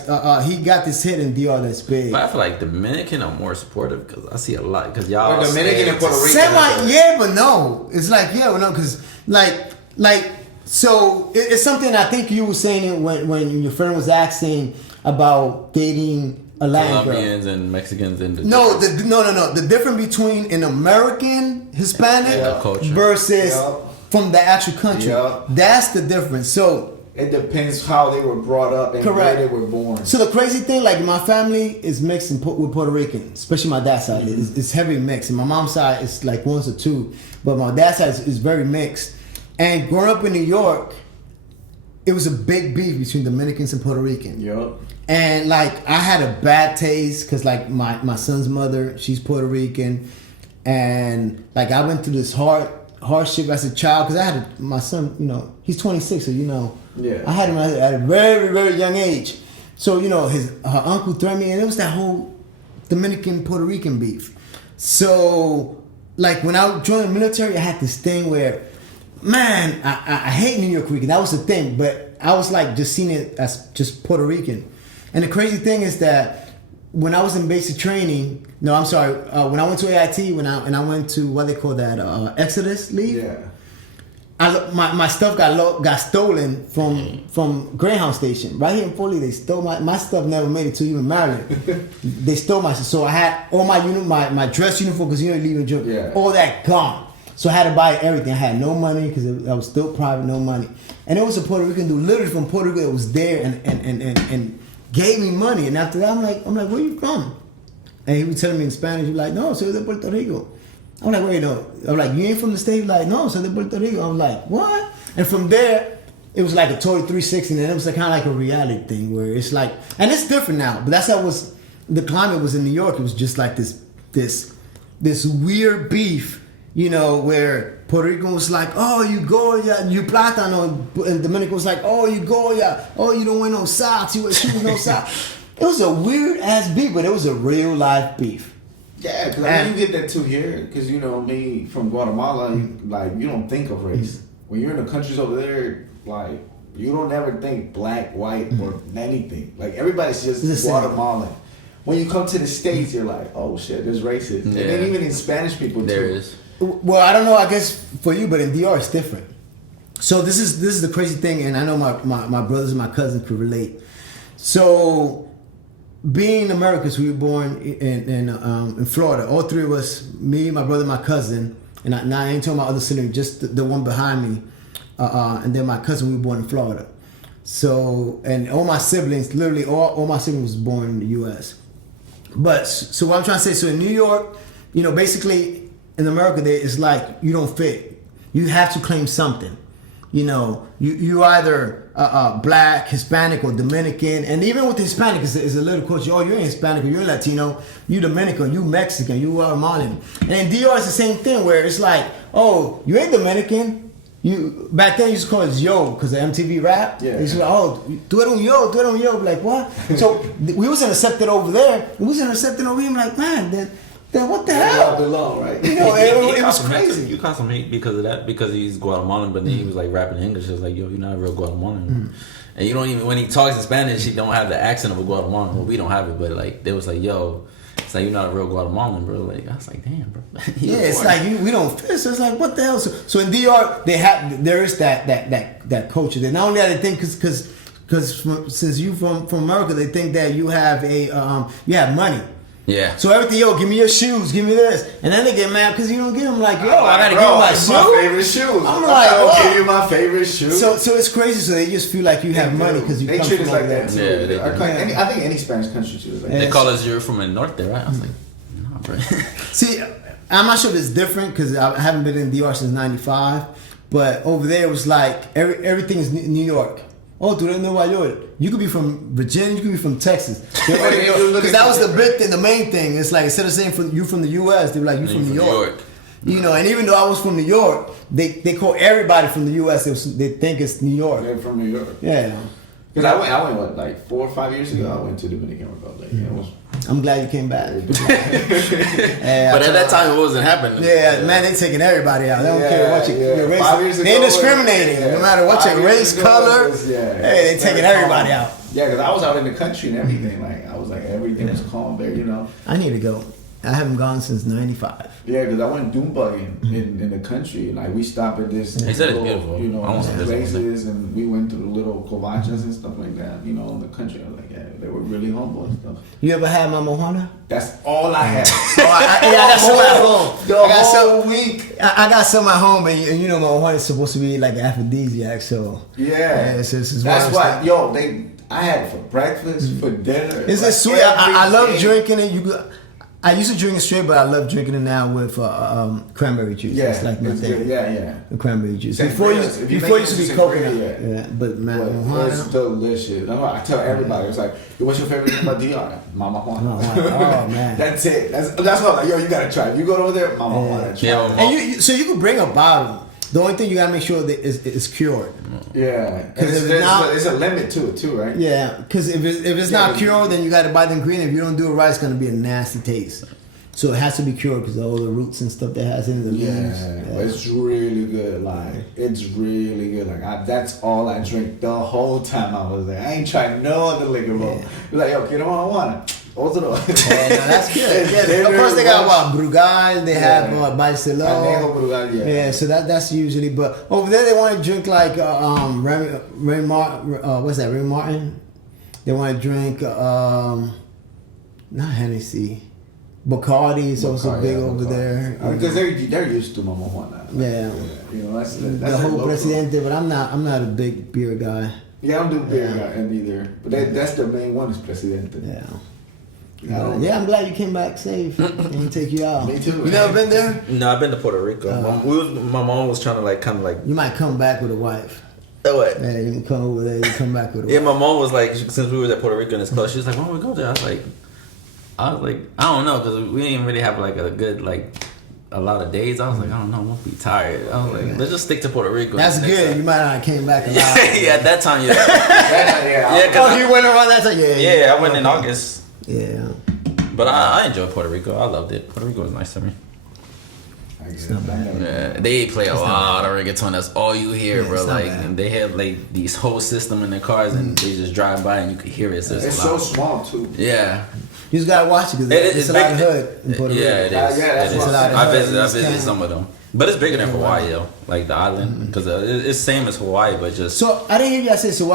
he got this hit in DR that's big. But I feel like Dominican are more supportive because I see a lot because y'all Dominican and Puerto Rican. Yeah, but no. It's like no, because like so it's something I think you were saying it when your friend was asking about dating a Latin girl. Colombians and Mexicans and No. The difference between an American Hispanic culture versus from the actual country. Yeah. That's the difference. So. It depends how they were brought up and Correct. where they were born. So the crazy thing, like my family is mixed with Puerto Rican, especially my dad's side. It's heavy mixed. And my mom's side is like 1 or 2, but my dad's side is very mixed. And growing up in New York, it was a big beef between Dominicans and Puerto Rican. Yep. And like I had a bad taste because like my son's mother, she's Puerto Rican, and like I went through this hardship as a child because I had my son. You know, he's 26, so you know. Yeah. I had him at a very, very young age. So, you know, her uncle threatened me, and it was that whole Dominican-Puerto Rican beef. So, like, when I joined the military, I had this thing where, man, I hate New York Rican. That was the thing. But I was, like, just seeing it as just Puerto Rican. And the crazy thing is that when I was in basic training, no, I'm sorry. When I went to AIT, when I went to what they call that Exodus leave. Yeah. My stuff got stolen from Greyhound Station right here in Foley. They stole my stuff. Never made it to even Maryland. They stole my stuff. So I had all my my dress uniform because you know leaving job. Yeah. All that gone. So I had to buy everything. I had no money because I was still private, no money. And it was a Puerto Rican dude, literally from Puerto Rico, that was there and gave me money. And after that, I'm like, where you from? And he was telling me in Spanish. He was like, no, soy de Puerto Rico. I'm like, wait, no. I'm like, you ain't from the state? Like, no, soy de Puerto Rico. I'm like, what? And from there, it was like a total 360, and it was like kind of like a reality thing where it's like, and it's different now, but that's how it was. The climate was in New York. It was just like this weird beef, you know, where Puerto Rico was like, oh, you Goya, you plátano, and Dominican was like, oh, you Goya, oh, you don't wear no socks, you wear shoes, no socks. It was a weird ass beef, but it was a real life beef. Yeah, because I mean, you get that too here. Because you know me from Guatemala, like you don't think of race when you're in the countries over there. Like you don't ever think black, white, or anything. Like everybody's just Guatemalan. When you come to the States, you're like, oh shit, there's racist. Yeah. And then even in Spanish people too. There is. Well, I don't know. I guess for you, but in DR it's different. So this is the crazy thing, and I know my brothers and my cousins could relate. So. Being Americans, we were born in Florida. All three of us, me, my brother, my cousin, and I ain't talking about other siblings, just the one behind me, and then my cousin. We were born in Florida. So, and all my siblings, literally all my siblings was born in the U.S. But so what I'm trying to say, so in New York, you know, basically in America, there it's like you don't fit. You have to claim something. You know, you either black, Hispanic, or Dominican, and even with Hispanic, is a little culture. Oh, you're Hispanic, or you're Latino, you Dominican, you Mexican, you Guatemalan. And in DR, it's the same thing where it's like, oh, you ain't Dominican. You back then you used to call it yo because of MTV rap. Yeah. It's like, oh, tú eres un yo. Like what? So we wasn't accepted over there. We wasn't accepted over here. I'm like, man, then what the hell? Belong, right? You know, it was crazy. You caught some hate because of that, because he's Guatemalan, but then he was like rapping English. It was like, yo, you're not a real Guatemalan. And you don't even, when he talks in Spanish, he don't have the accent of a Guatemalan. Well, we don't have it, but like, they was like, yo, it's like, you're not a real Guatemalan, bro. Like, I was like, damn, bro. Yeah, it's like, we don't fit. So it's like, what the hell? So in DR, there is that culture. They not only that, they think, because since you from America, they think that you have you have money. Yeah. So everything, yo, give me your shoes, give me this, and then they get mad because you don't give them like, yo, I gotta give you my shoes. My favorite shoes. I'm like, I'll give you my favorite shoes. So it's crazy. So they just feel like you have money because you. They come treat from us like over that there. too. Yeah, I think any Spanish country too. Like they call us, you're from the north there, right? I was like, nah, bro. See, I'm not sure if it's different because I haven't been in DR since '95, but over there it was like everything is New York. Oh, tú eres Nueva York. You could be from Virginia, you could be from Texas. Because that was the big thing, the main thing. It's like, instead of saying you from the U.S., they were like, you from New York. You know, and even though I was from New York, they call everybody from the U.S., they think it's New York. They're from New York. Yeah. Because I went, what, like 4 or 5 years ago, I went to Dominican Republic. I'm glad you came back. But at that time, it wasn't happening. Yeah, man, they taking everybody out. They don't care what your race. 5 years ago, they ain't discriminating. No matter what your race, color. Hey, they taking everybody out. Yeah, because I was out in the country and everything. Like, I was like, everything was calm there, you know. I need to go. I haven't gone since '95. Yeah, because I went dune bugging in the country. Like, we stopped at this They said it's beautiful. You know, places, and we went to the little covachas and stuff like that, you know, in the country. I was like, yeah, they were really humble and stuff. You ever had Mama Juana? That's all I had. I got some at home. The whole week. I got some at home, and you know, Mama Juana is supposed to be like an aphrodisiac, so. Yeah. This is that's why, yo, I had it for breakfast, for dinner. It's like sweet. I love drinking it. I used to drink it straight, but I love drinking it now with cranberry juice. Yeah, it's like my thing. Yeah. The cranberry juice. Same Before used to be coconut. Yeah, but man, it's delicious. I tell everybody, it's like, what's your favorite thing about DR? Mama Juana. Oh man, that's it. That's what I'm like. Yo, you gotta try. If you go over there, Mama Juana. And so you can bring a bottle. The only thing you gotta make sure that it's cured. Yeah, because there's a limit to it too, right? Yeah, because if it's not cured, then you gotta buy the ingredient. If you don't do it right, it's gonna be a nasty taste. So it has to be cured because of all the roots and stuff that has in the leaves. Yeah, it's really good. Like, it's really good. Like, that's all I drink the whole time I was there. I ain't tried no other liquor, bro. Like, yo, quiero marijuana. Otro. Yeah, no, that's good. Yeah, of course they got what Brugal, they have Barcelona. Anejo, Brugal, yeah. Yeah, so that's usually. But over there they want to drink like Ray Martin. What's that? Ray Martin. They want to drink not Hennessy. Bacardi is also big over there. Because they're used to Mama Juana. Yeah. You know, that's The whole Presidente, but I'm not a big beer guy. Yeah, I don't do beer either. But that's the main one is Presidente. Yeah. Yeah, I'm glad you came back safe and take you out. Me too. You never been there? No, I've been to Puerto Rico. My mom was trying to like kind of like. You might come back with a wife. Oh, what? Yeah, you can come over there. You come back with a Yeah, wife. my mom was like, since we were at Puerto Rico and it's close, she was like, "Why don't we go there?" I was like, I don't know, because we didn't really have like a good a lot of days. I was like, I don't know, I'm gonna be tired. I was like, let's just stick to Puerto Rico. That's good. You might not have came back alive. Yeah, at that time, yeah. yeah. Oh, you went around that time? Yeah, I went in August. Yeah. But I enjoyed Puerto Rico. I loved it. Puerto Rico was nice to me. It's not bad. Yeah, they play a lot of reggaeton. That's all you hear, Yeah, bro. it's not Like, bad. and they have like these whole system in their cars, and they just drive by and you can hear it. So It's so small too. Yeah, You just gotta watch it because it's a lot of hood in Puerto Rico. Yeah, it is. Yeah, that's It is. what I'm I saying. visited some of them, but it's bigger than Hawaii though. Like the island, because it's same as Hawaii, but just. So I didn't hear you guys say. So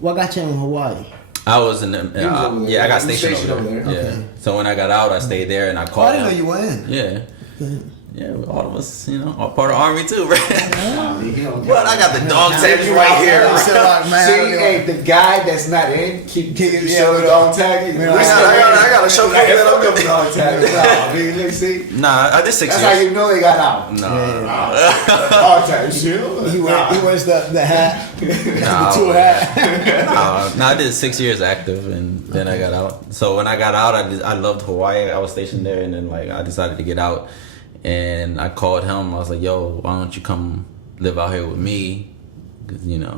what got you in Hawaii? I was in the was over there. yeah. I got He was stationed over there. stationed over Yeah. there. So when I got out, I stayed there and I Oh, called. I didn't know him. you were in. Yeah. Yeah, all of us, all part of the army too, bro. But But I got the dog tags right here. You said, like, man, See, hey, the guy that's not in, keep it, show the dog tag. Yeah, I gotta show Like, people that fuck I'm up the dog tag. I mean, look, see, Nah, I did 6 that's years. how you know they got out. Dog tag, shit. He wears the hat, the Nah, two hat. No, I did 6 years active, and then I got out. So when I got out, I loved Hawaii. I was stationed there, and then I decided to get out, and I called him. I was like, "Yo, why don't you come live out here with me?" Because yeah,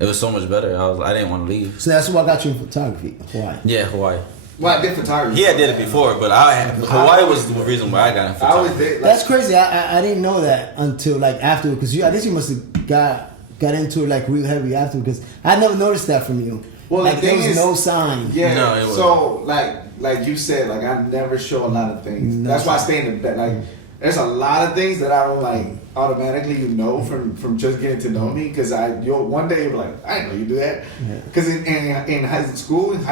it was so much better. I didn't want to leave. So that's what got you in photography, Hawaii. Yeah, Hawaii. Well, I did photography. Yeah, I did it before, but Hawaii was the reason why I got in I always photography. did. That's crazy. I didn't know that until after, because I guess you must have got into it real heavy after, because I never noticed that from you. Well, the there thing was is- no sign. Yeah. No, it So like you said, I never show a lot of things. No. That's why I stay in the bed. There's a lot of things that I don't automatically from just getting to know me, because one day you're like, I didn't know you do that. Because in high school and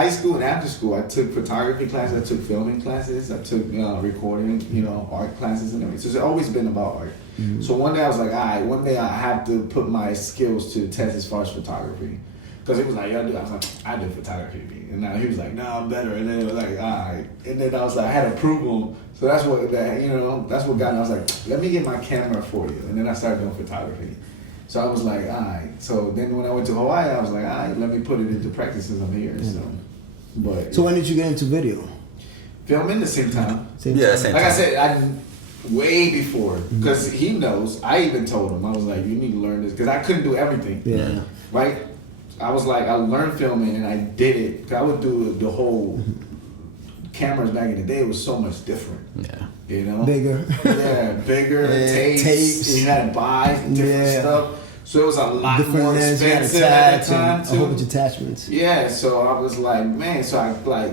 after school, I took photography classes, I took filming classes, I took recording, art classes and everything. So it's always been about art. Mm-hmm. So one day I was like, all right, one day I have to put my skills to the test as far as photography. Because he was like, I was like, I do photography. And now he was like, no, I'm better. And then it was like, all right. And then I was like, I had to prove him. So that's what got me. I was like, let me get my camera for you. And then I started doing photography. So I was like, all right. So then when I went to Hawaii, I was like, all right, let me put it into practice since I'm here. So when did you get into video? Filming the same time. Yeah, same Like I time. said, way before. Because he knows. I even told him. I was like, you need to learn this. Because I couldn't do everything. Yeah. Right? I was like, I learned filming and I did it. 'Cause I would do the whole cameras back in the day. It was so much different. Yeah. Bigger. Yeah, bigger Yeah, tapes. You had to buy different stuff. So it was a lot Different more lens, you had expensive at attach the time and a whole bunch too. of attachments. Yeah, so I was like, man. So I was like,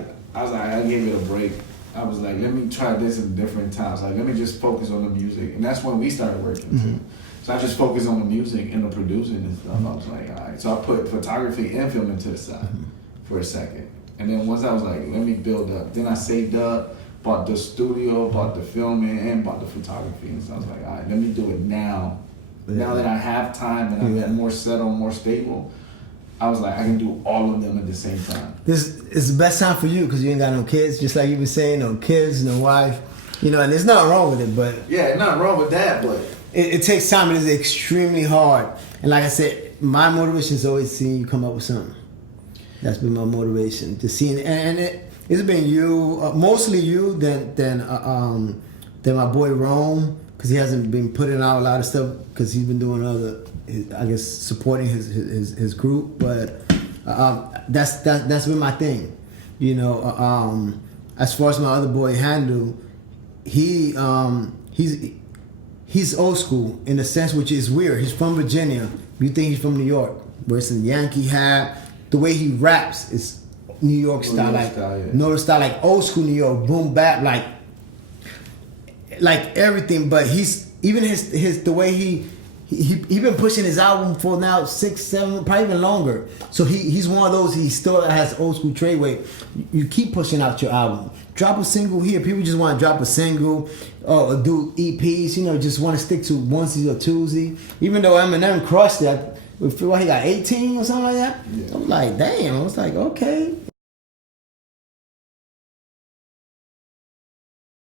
I gave it a break. I was like, let me try this at different times. Like, let me just focus on the music, and that's when we started working too. So I just focused on the music and the producing and stuff. I was like, all right. So I put photography and filming to the side for a second. And then once I was like, let me build up. Then I saved up, bought the studio, bought the filming, and bought the photography. And so I was like, all right, let me do it now. Now that I have time and I'm more settled, more stable, I was like, I can do all of them at the same time. This is the best time for you because you ain't got no kids, just like you were saying, no kids, no wife. And there's nothing wrong with it, but Yeah, nothing wrong with that, but it takes time. It is extremely hard. And like I said, my motivation is always seeing you come up with something. That's been my motivation to see, and it's been you, mostly you, than my boy Rome, because he hasn't been putting out a lot of stuff because he's been doing supporting his group. But that's been my thing, As far as my other boy Handle, he's old school in a sense, which is weird. He's from Virginia. You think he's from New York. Wears a Yankee hat. The way he raps is New York style, New York style, like old school New York, boom bap, like everything. But he's even his the way he been pushing his album for now 6, 7, probably even longer. So he's one of those. He still has old school trade weight. You keep pushing out your album. Drop a single here. People just want to drop a single or do EPs. You know, just want to stick to onesie or twosie. Even though Eminem crushed that. What, he got 18 or something like that. Yeah. I was like, damn. I was like, okay.